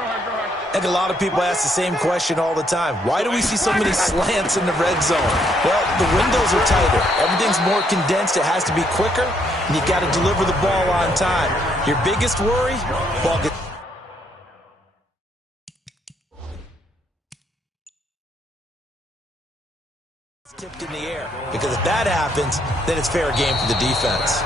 I think a lot of people ask the same question all the time. Why do we see so many slants in the red zone? Well, the windows are tighter. Everything's more condensed. It has to be quicker, and you got to deliver the ball on time. Your biggest worry, ball gets tipped in the air, because if that happens, then it's fair game for the defense.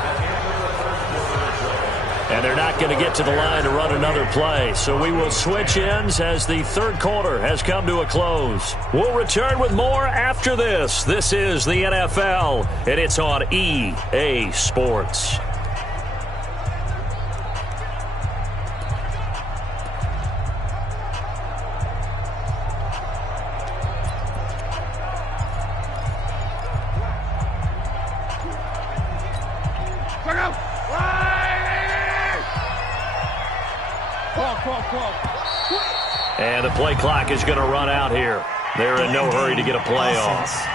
And they're not going to get to the line to run another play, so we will switch ends as the third quarter has come to a close. We'll return with more after this. This is the NFL, and it's on EA Sports. And the play clock is going to run out here. They're in no hurry to get a play off.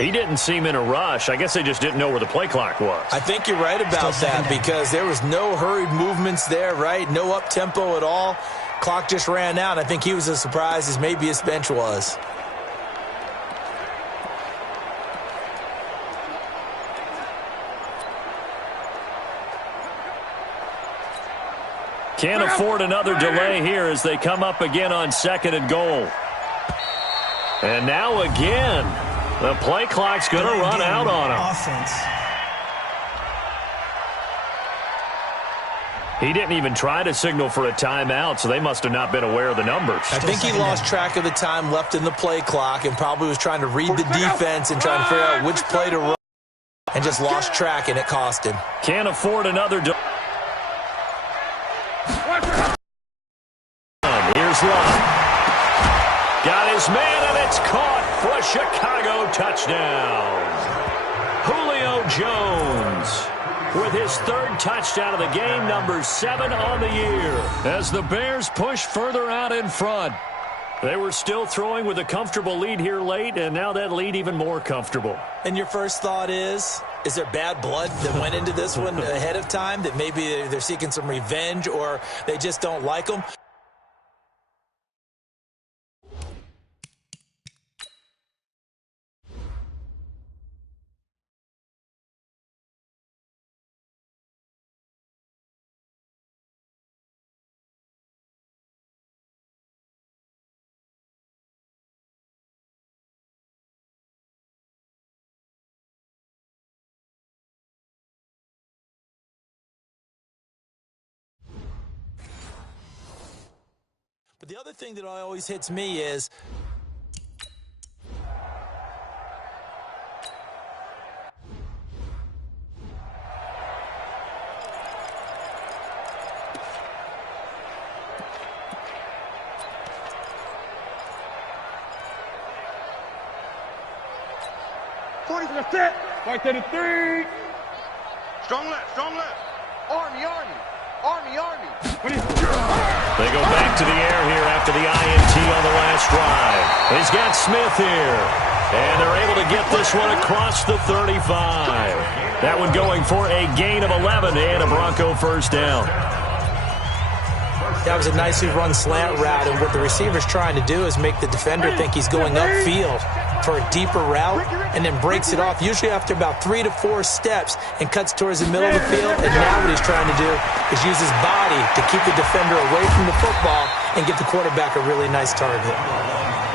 He didn't seem in a rush. I guess they just didn't know where the play clock was. I think you're right about that because there was no hurried movements there, right? No up-tempo at all. Clock just ran out. I think he was as surprised as maybe his bench was. Can't afford another delay here as they come up again on 2nd and goal. And now again, the play clock's going to run out on him. Offense. He didn't even try to signal for a timeout, so they must have not been aware of the numbers. I think he lost track of the time left in the play clock and probably was trying to read the defense and trying to figure out which play to run and just lost track, and it cost him. Can't afford another delay. Here's Love. Got his man, and it's caught for a Chicago touchdown. Julio Jones with his 3rd touchdown of the game, number 7 on the year. As the Bears push further out in front. They were still throwing with a comfortable lead here late, and now that lead even more comfortable. And your first thought is there bad blood that went into this one ahead of time, that maybe they're seeking some revenge or they just don't like them? But the other thing that always hits me is Right to the 3. Strong left, strong left. Army, Army. Army, Army. They go back to the air here after the INT on the last drive. He's got Smith here. And they're able to get this one across the 35. That one going for a gain of 11 and a Bronco first down. that was a nicely run slant route, and what the receiver's trying to do is make the defender think he's going upfield for a deeper route and then breaks it off, usually after about 3 to 4 steps, and cuts towards the middle of the field. And now what he's trying to do is use his body to keep the defender away from the football and give the quarterback a really nice target.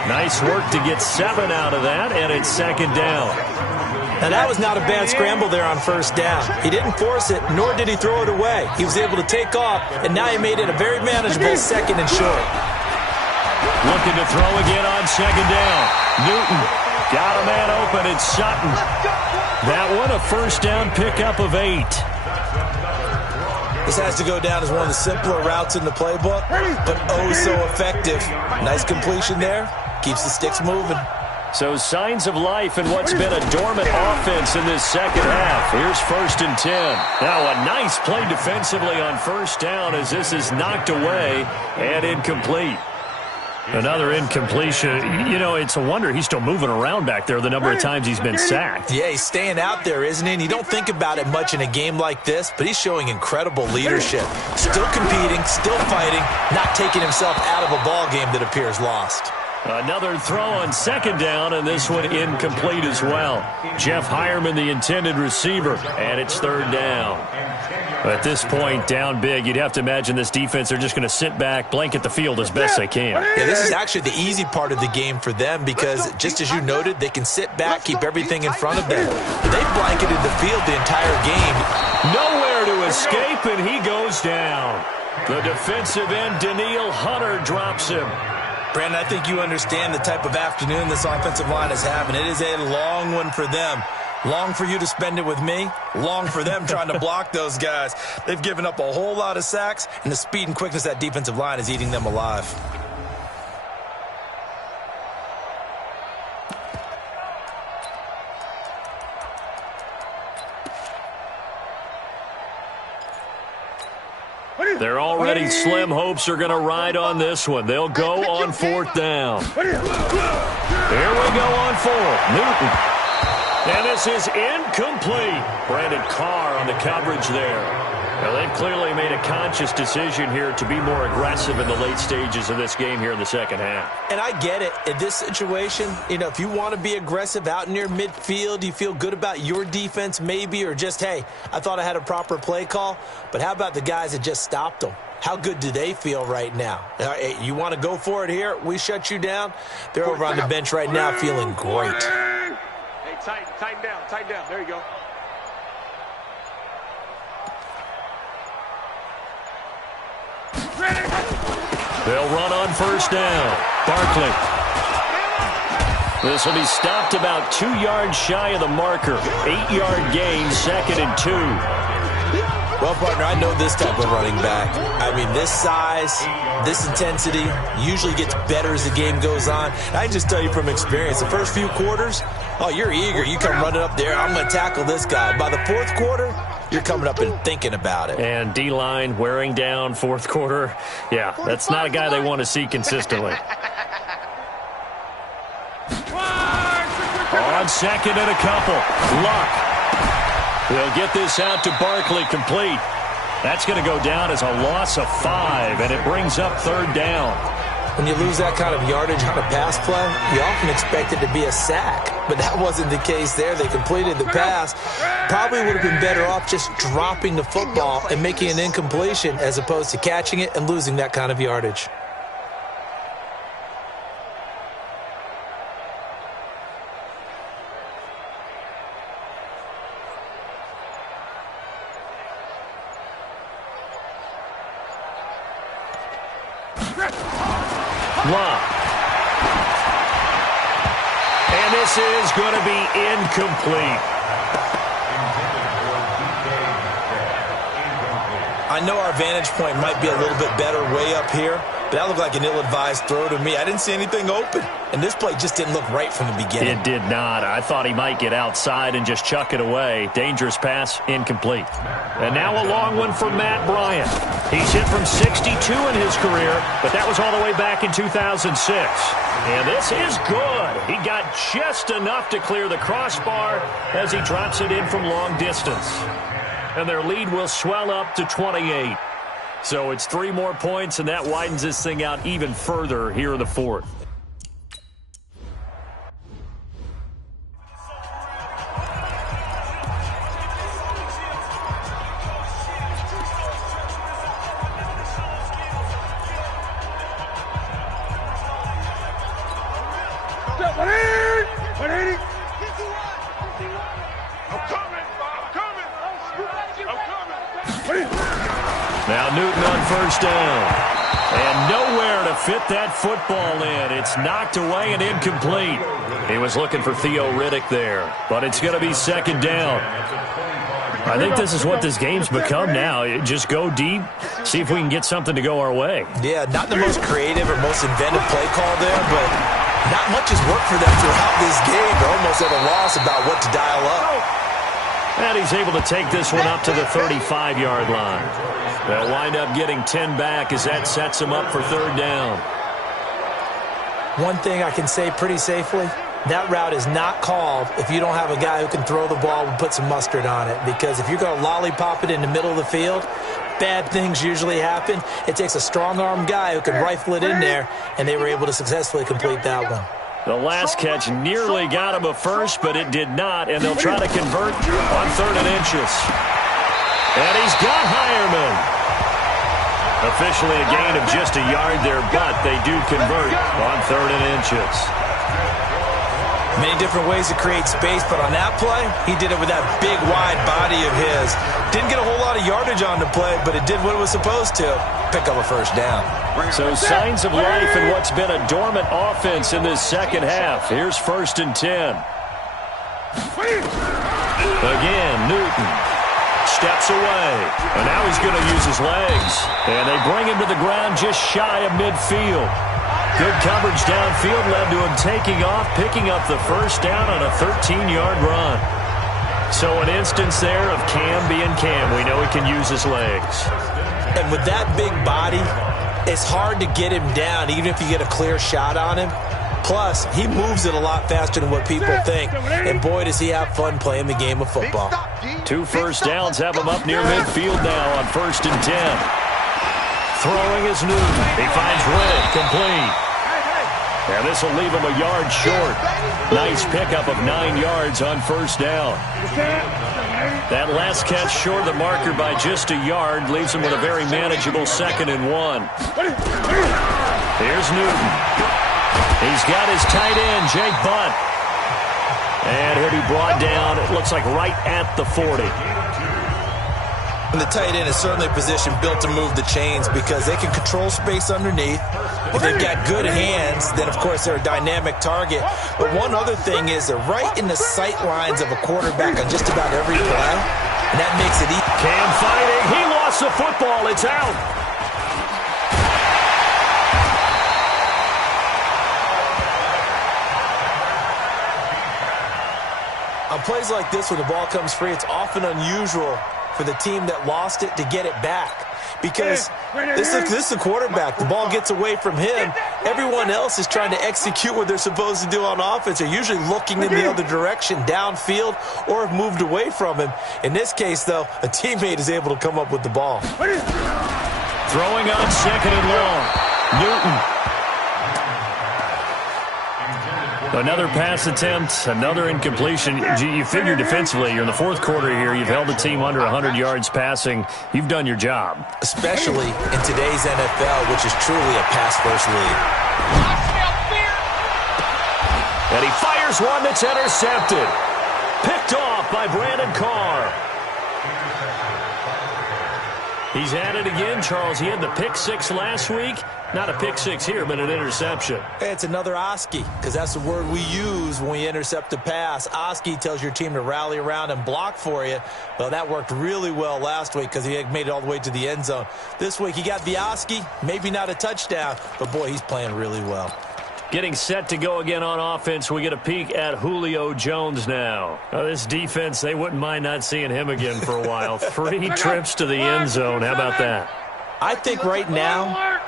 Nice work to get 7 out of that, and it's 2nd down. Now, that was not a bad scramble there on first down. He didn't force it, nor did he throw it away. He was able to take off, and now he made it a very manageable 2nd and short. Looking to throw again on 2nd down. Newton got a man open. It's Sutton. That one a first down pickup of 8. This has to go down as one of the simpler routes in the playbook, but oh so effective. Nice completion there. Keeps the sticks moving. So signs of life in what's been a dormant offense in this second half. Here's 1st and 10. Now a nice play defensively on first down as this is knocked away and incomplete. Another incompletion. You know, it's a wonder he's still moving around back there the number of times he's been sacked. Yeah, he's staying out there, isn't he? And you don't think about it much in a game like this, but he's showing incredible leadership. Still competing, still fighting, not taking himself out of a ball game that appears lost. Another throw on 2nd down, and this one incomplete as well. Jeff Hireman, the intended receiver, and it's 3rd down. At this point, down big, you'd have to imagine this defense, they're just going to sit back, blanket the field as best they can. Yeah, this is actually the easy part of the game for them because, just as you noted, they can sit back, keep everything in front of them. They blanketed the field the entire game. Nowhere to escape, and he goes down. The defensive end, Daniil Hunter, drops him. Brandon, I think you understand the type of afternoon this offensive line is having. It is a long one for them. Long for you to spend it with me. Long for them trying to block those guys. They've given up a whole lot of sacks, and the speed and quickness of that defensive line is eating them alive. They're already slim hopes are going to ride on this one. They'll go on 4th down. Here we go on 4th. Newton And this is incomplete. Brandon Carr on the coverage there. Now, they've clearly made a conscious decision here to be more aggressive in the late stages of this game here in the second half. And I get it. In this situation, if you want to be aggressive out near midfield, you feel good about your defense maybe, or just, hey, I thought I had a proper play call. But how about the guys that just stopped them? How good do they feel right now? Hey, you want to go for it here? We shut you down? They're over on the bench right now feeling great. Hey, tighten down. There you go. They'll run on first down. Barkley. This will be stopped about 2 yards shy of the marker. 8-yard gain, 2nd and 2. Well, partner, I know this type of running back. I mean, this size, this intensity usually gets better as the game goes on. And I just tell you from experience, the first few quarters, oh, you're eager. You come running up there, I'm going to tackle this guy. By the fourth quarter, you're coming up and thinking about it. And D-line wearing down fourth quarter. Yeah, that's not a guy they want to see consistently. On second and a couple. Luck. They'll get this out to Barkley, complete. That's going to go down as a loss of 5, and it brings up third down. When you lose that kind of yardage on a pass play, you often expect it to be a sack. But that wasn't the case there. They completed the pass. Probably would have been better off just dropping the football and making an incompletion as opposed to catching it and losing that kind of yardage. And this is going to be incomplete. I know our vantage point might be a little bit better way up here, but that looked like an ill-advised throw to me. I didn't see anything open, and this play just didn't look right from the beginning. It did not. I thought he might get outside and just chuck it away. Dangerous pass, incomplete. And now a long one for Matt Bryant. He's hit from 62 in his career, but that was all the way back in 2006. And this is good. He got just enough to clear the crossbar as he drops it in from long distance. And their lead will swell up to 28. So it's 3 more points, and that widens this thing out even further here in the fourth. Now Newton on first down. And nowhere to fit that football in. It's knocked away and incomplete. He was looking for Theo Riddick there, but it's going to be second down. I think this is what this game's become now. Just go deep, see if we can get something to go our way. Yeah, not the most creative or most inventive play call there, but not much has worked for them throughout this game. They're almost at a loss about what to dial up. And he's able to take this one up to the 35-yard line. They'll wind up getting 10 back as that sets them up for third down. One thing I can say pretty safely, that route is not called if you don't have a guy who can throw the ball and put some mustard on it. Because if you're going to lollipop it in the middle of the field, bad things usually happen. It takes a strong-arm guy who can rifle it in there, and they were able to successfully complete that one. The last catch nearly got him a first, but it did not, and they'll try to convert on 3rd and inches. And he's got Hireman. Officially a gain of just a yard there, but they do convert on 3rd and inches. Many different ways to create space, but on that play, he did it with that big, wide body of his. Didn't get a whole lot of yardage on the play, but it did what it was supposed to, pick up a first down. So signs of life in what's been a dormant offense in this second half. Here's 1st and 10. Again, Newton steps away, and now he's going to use his legs. And they bring him to the ground just shy of midfield. Good coverage downfield led to him taking off, picking up the first down on a 13-yard run. So an instance there of Cam being Cam. We know he can use his legs. And with that big body, it's hard to get him down, even if you get a clear shot on him. Plus, he moves it a lot faster than what people think. And boy, does he have fun playing the game of football. 2 first downs have him up near midfield now on 1st and 10. Throwing is Newton. He finds Riddick, complete. And this will leave him a yard short. Nice pickup of 9 yards on 1st down. That last catch short of the marker by just a yard leaves him with a very manageable 2nd and 1. Here's Newton. He's got his tight end, Jake Butt. And he'll be brought down, it looks like right at the 40. And the tight end is certainly a position built to move the chains because they can control space underneath. If they've got good hands, then, of course, they're a dynamic target. But one other thing is they're right in the sight lines of a quarterback on just about every play, and that makes it easy. Cam fighting. He lost the football. It's out. On plays like this where the ball comes free, it's often unusual for the team that lost it to get it back. Because this is the quarterback. The ball gets away from him. Everyone else is trying to execute what they're supposed to do on offense. They're usually looking in the other direction, downfield, or have moved away from him. In this case, though, a teammate is able to come up with the ball. Throwing on 2nd and long. Newton. Another pass attempt, another incompletion. You figure defensively, you're in the 4th quarter here. You've held the team under 100 yards passing. You've done your job. Especially in today's NFL, which is truly a pass-first league. And he fires one that's intercepted. Picked off by Brandon Carr. He's at it again, Charles. He had the pick 6 last week. Not a pick 6 here, but an interception. It's another Oski, because that's the word we use when we intercept a pass. Oski tells your team to rally around and block for you. Well, that worked really well last week because he made it all the way to the end zone. This week he got the Oski, maybe not a touchdown, but boy, he's playing really well. Getting set to go again on offense. We get a peek at Julio Jones now. This defense, they wouldn't mind not seeing him again for a while. 3 trips to the end zone. How about that? I think right now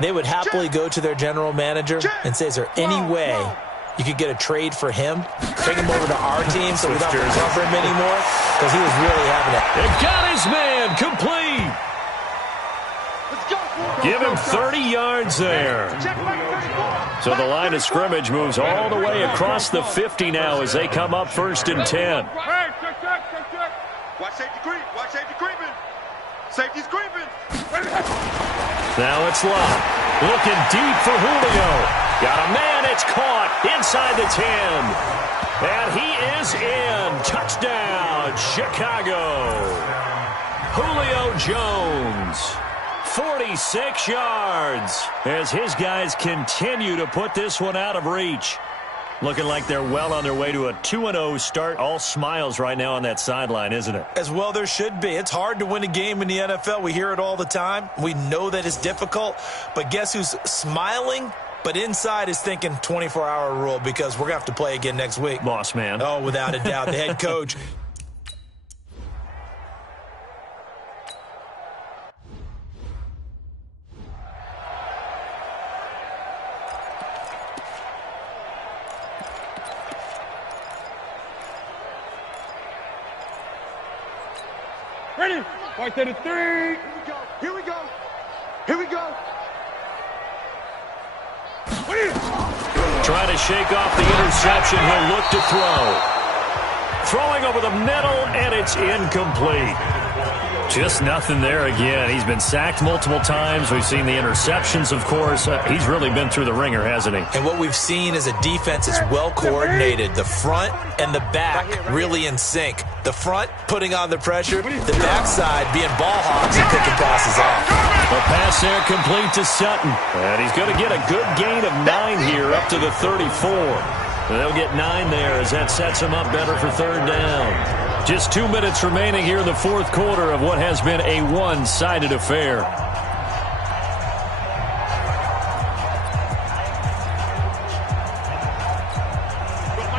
they would happily go to their general manager and say, is there any way you could get a trade for him? Take him over to our team so we don't have to cover him anymore? Because he was really having it. They got his man complete. Give him 30 yards there. So the line of scrimmage moves all the way across the 50 now as they come up 1st and 10. Watch safety creep. Watch safety creeping. Safety's creeping. Now it's Lott. Looking deep for Julio. Got a man. It's caught inside the 10. And he is in. Touchdown, Chicago. Julio Jones. 46 yards as his guys continue to put this one out of reach. Looking like they're well on their way to a 2-0 start. All smiles right now on that sideline, isn't it? As well there should be. It's hard to win a game in the NFL. We hear it all the time. We know that it's difficult. But guess who's smiling? But inside is thinking 24-hour rule because we're going to have to play again next week. Boss man. Oh, without a doubt. The head coach. Ready? Right to the 3. Here we go. Here we go. Trying to shake off the interception. He'll look to throw. Throwing over the middle, and it's incomplete. Just nothing there again. He's been sacked multiple times. We've seen the interceptions, of course. He's really been through the ringer, hasn't he? And what we've seen is a defense that's well coordinated. The front and the back really in sync. The front putting on the pressure. The backside being ball hawks and picking passes off. A pass there complete to Sutton. And he's going to get a good gain of 9 here up to the 34. And they'll get 9 there as that sets him up better for 3rd down. Just 2 minutes remaining here in the 4th quarter of what has been a one-sided affair.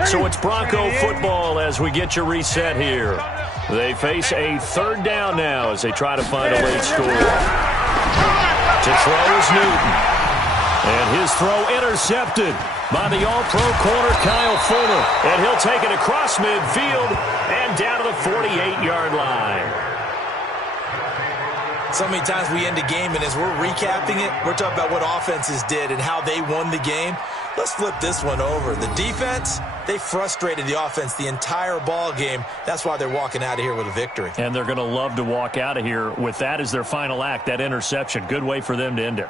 So it's Bronco football as we get you reset here. They face a 3rd down now as they try to find a late score. To throw is Newton. And his throw intercepted by the All-Pro corner, Kyle Fuller. And he'll take it across midfield and down to the 48-yard line. So many times we end a game, and as we're recapping it, we're talking about what offenses did and how they won the game. Let's flip this one over. The defense, they frustrated the offense the entire ball game. That's why they're walking out of here with a victory. And they're going to love to walk out of here with that as their final act, that interception. Good way for them to end it.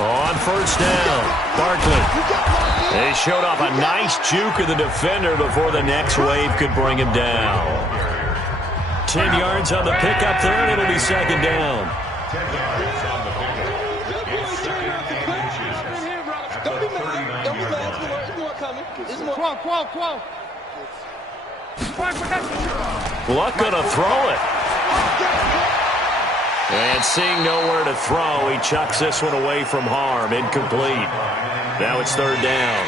On first down, Barkley. They showed off a nice juke of the defender before the next wave could bring him down. 10 yards on the pickup there, and it'll be second down. Don't be mad. Don't be mad. There's more coming. There's more. Come on. Luck gonna throw it. And seeing nowhere to throw, he chucks this one away from harm. Incomplete. Now it's third down.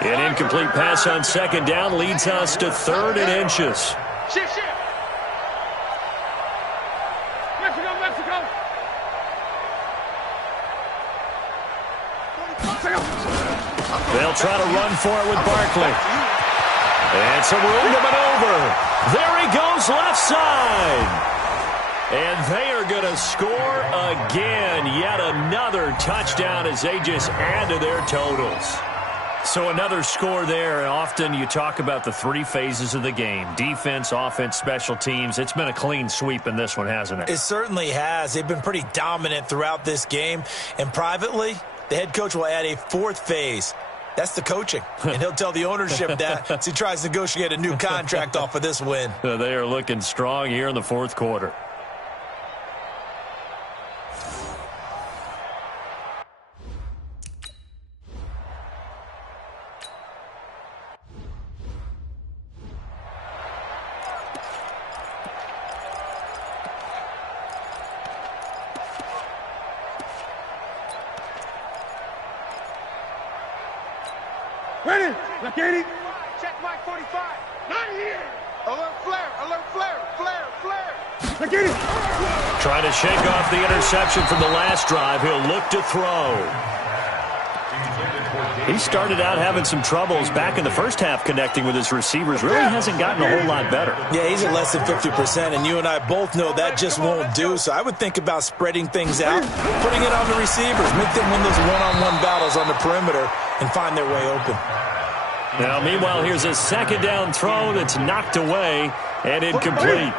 An incomplete pass on second down leads us to 3rd and inches. They'll try to run for it with Barkley. And some room to maneuver. There he goes left side. And they are going to score again. Yet another touchdown as they just add to their totals. So another score there. Often you talk about the 3 phases of the game. Defense, offense, special teams. It's been a clean sweep in this one, hasn't it? It certainly has. They've been pretty dominant throughout this game. And privately, the head coach will add a 4th phase. That's the coaching. And he'll tell the ownership that as he tries to negotiate a new contract off of this win. They are looking strong here in the 4th quarter. Ready? Locating. Check Mike 45. Not here. Alert flare. Alert flare. Flare. Flare. Locating. Trying to shake off the interception from the last drive. He'll look to throw. He started out having some troubles back in the first half connecting with his receivers. Really hasn't gotten a whole lot better. Yeah, he's at less than 50%, and you and I both know that just won't do. So I would think about spreading things out, putting it on the receivers, make them win those one-on-one battles on the perimeter and find their way open. Now, meanwhile, here's a second down throw that's knocked away and incomplete.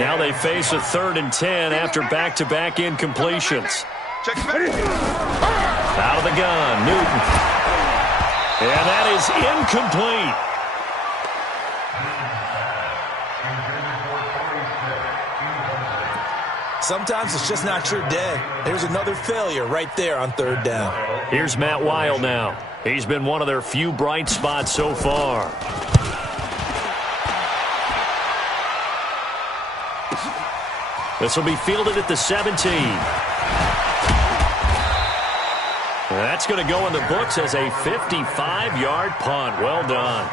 Now they face a 3rd and 10 after back-to-back incompletions. Out of the gun, Newton. And that is incomplete. Sometimes it's just not your day. There's another failure right there on 3rd down. Here's Matt Weil now. He's been one of their few bright spots so far. This will be fielded at the 17. That's going to go in the books as a 55-yard punt. Well done.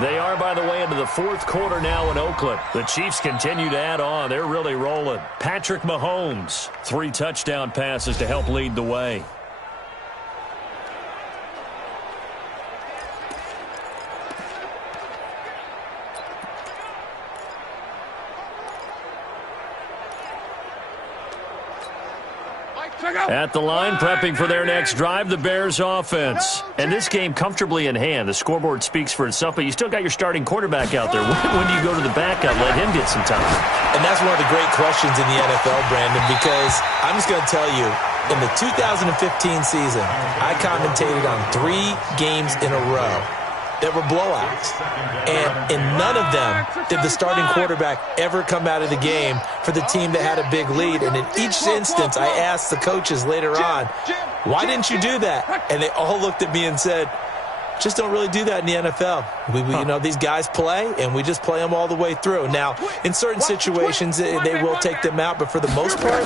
They are, by the way, into the 4th quarter now in Oakland. The Chiefs continue to add on. They're really rolling. Patrick Mahomes, 3 touchdown passes to help lead the way. At the line, prepping for their next drive, the Bears offense. And this game comfortably in hand. The scoreboard speaks for itself, but you still got your starting quarterback out there. When do you go to the backup, let him get some time? And that's one of the great questions in the NFL, Brandon, because I'm just going to tell you, in the 2015 season, I commentated on 3 games in a row that were blowouts. And in none of them did the starting quarterback ever come out of the game for the team that had a big lead. And in each instance, I asked the coaches later on, why didn't you do that? And they all looked at me and said, just don't really do that in the NFL. You know, these guys play, and we just play them all the way through. Now, in certain situations, they will take them out, but for the most part,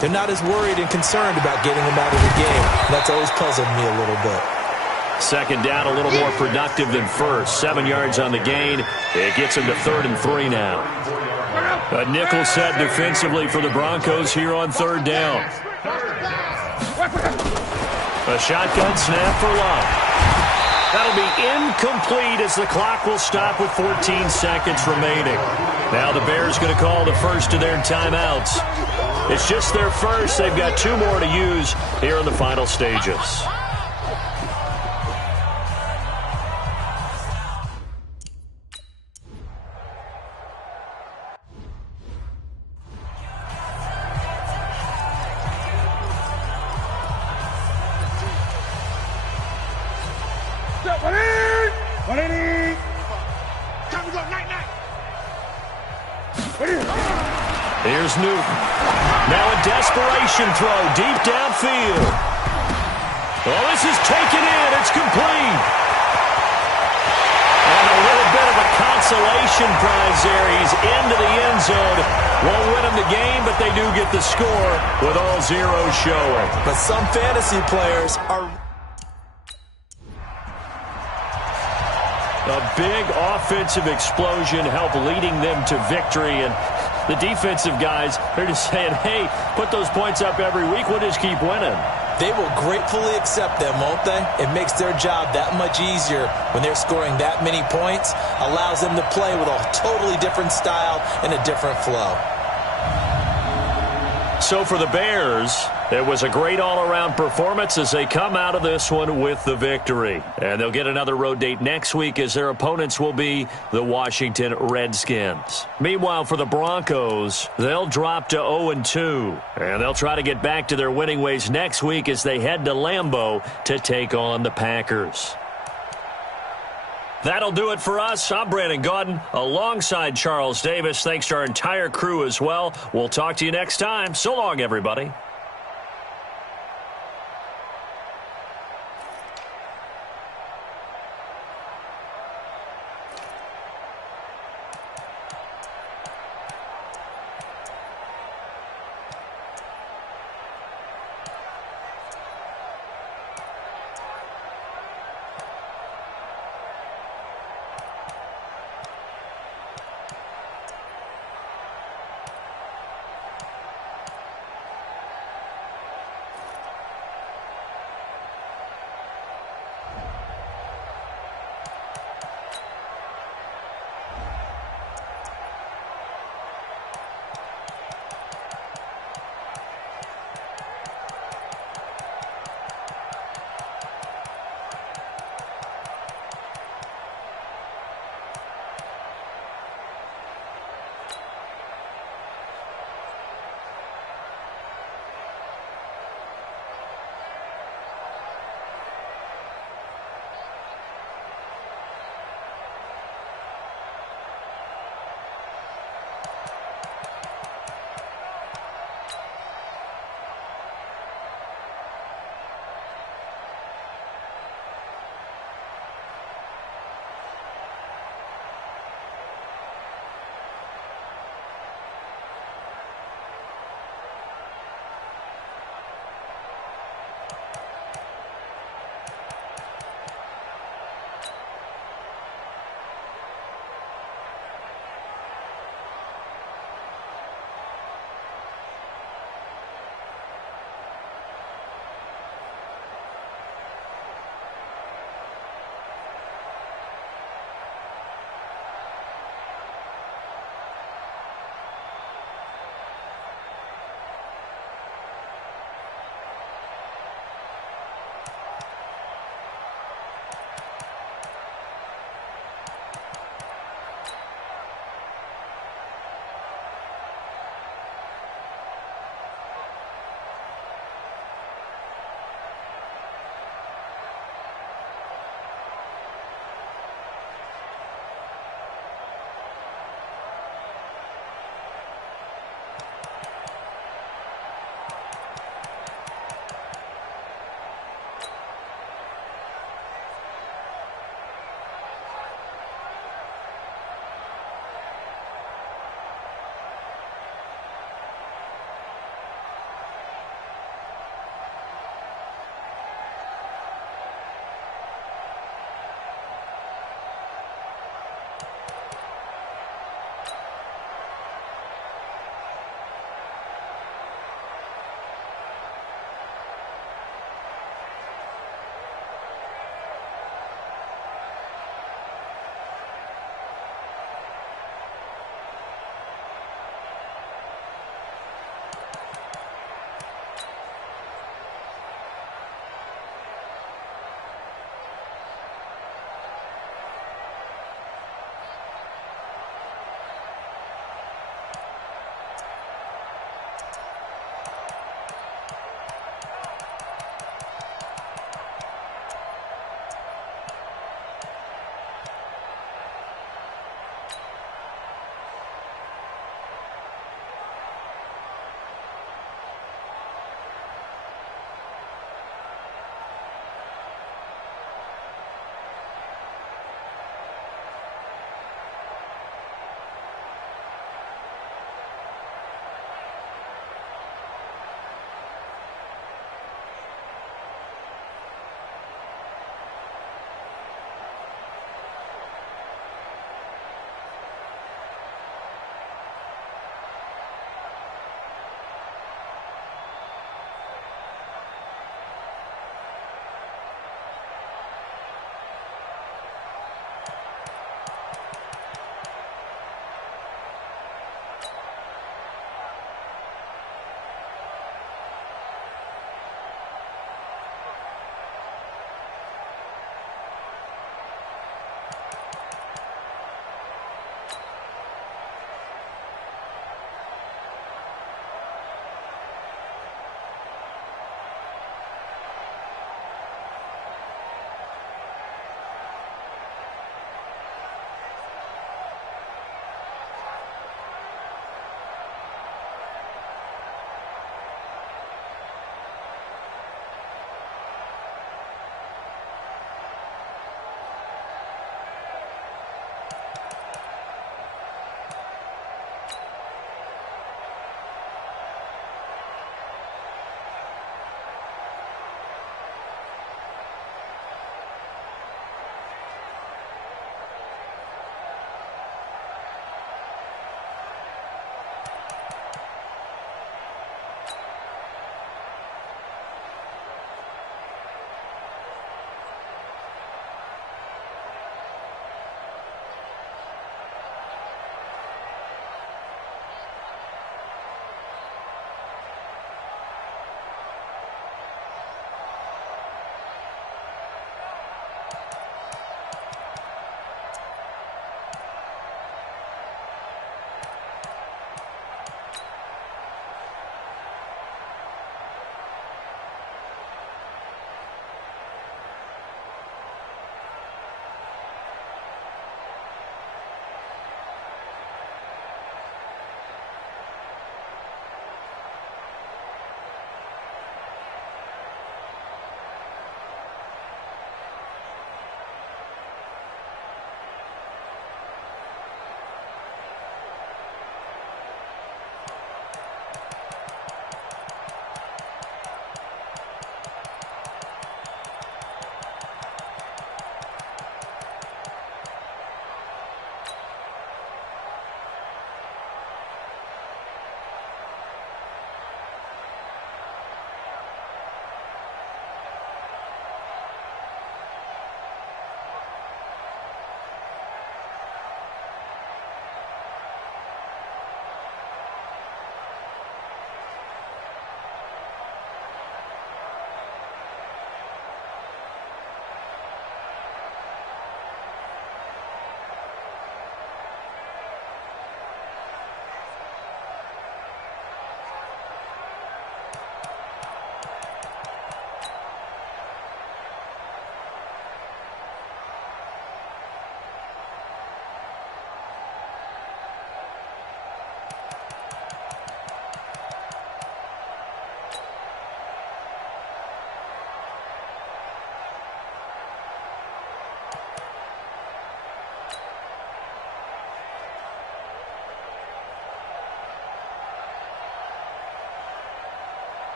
they're not as worried and concerned about getting them out of the game. And that's always puzzled me a little bit. Second down, a little more productive than first. 7 yards on the gain. It gets them to 3rd and 3 now. A nickel set defensively for the Broncos here on 3rd down. A shotgun snap for Love. That'll be incomplete as the clock will stop with 14 seconds remaining. Now the Bears going to call the first of their timeouts. It's just their first. They've got 2 more to use here in the final stages. Here's Newton. Now a desperation throw deep downfield. Oh, this is taken in. It's complete. And a little bit of a consolation prize there. He's into the end zone. Won't win them the game, but they do get the score with all zeros showing. But some fantasy players are... A big offensive explosion helped leading them to victory, and the defensive guys, they're just saying, hey, put those points up every week, we'll just keep winning. They will gratefully accept them, won't they? It makes their job that much easier when they're scoring that many points, allows them to play with a totally different style and a different flow. So for the Bears, it was a great all-around performance as they come out of this one with the victory. And they'll get another road date next week as their opponents will be the Washington Redskins. Meanwhile, for the Broncos, they'll drop to 0-2. And they'll try to get back to their winning ways next week as they head to Lambeau to take on the Packers. That'll do it for us. I'm Brandon Gaudin alongside Charles Davis. Thanks to our entire crew as well. We'll talk to you next time. So long, everybody.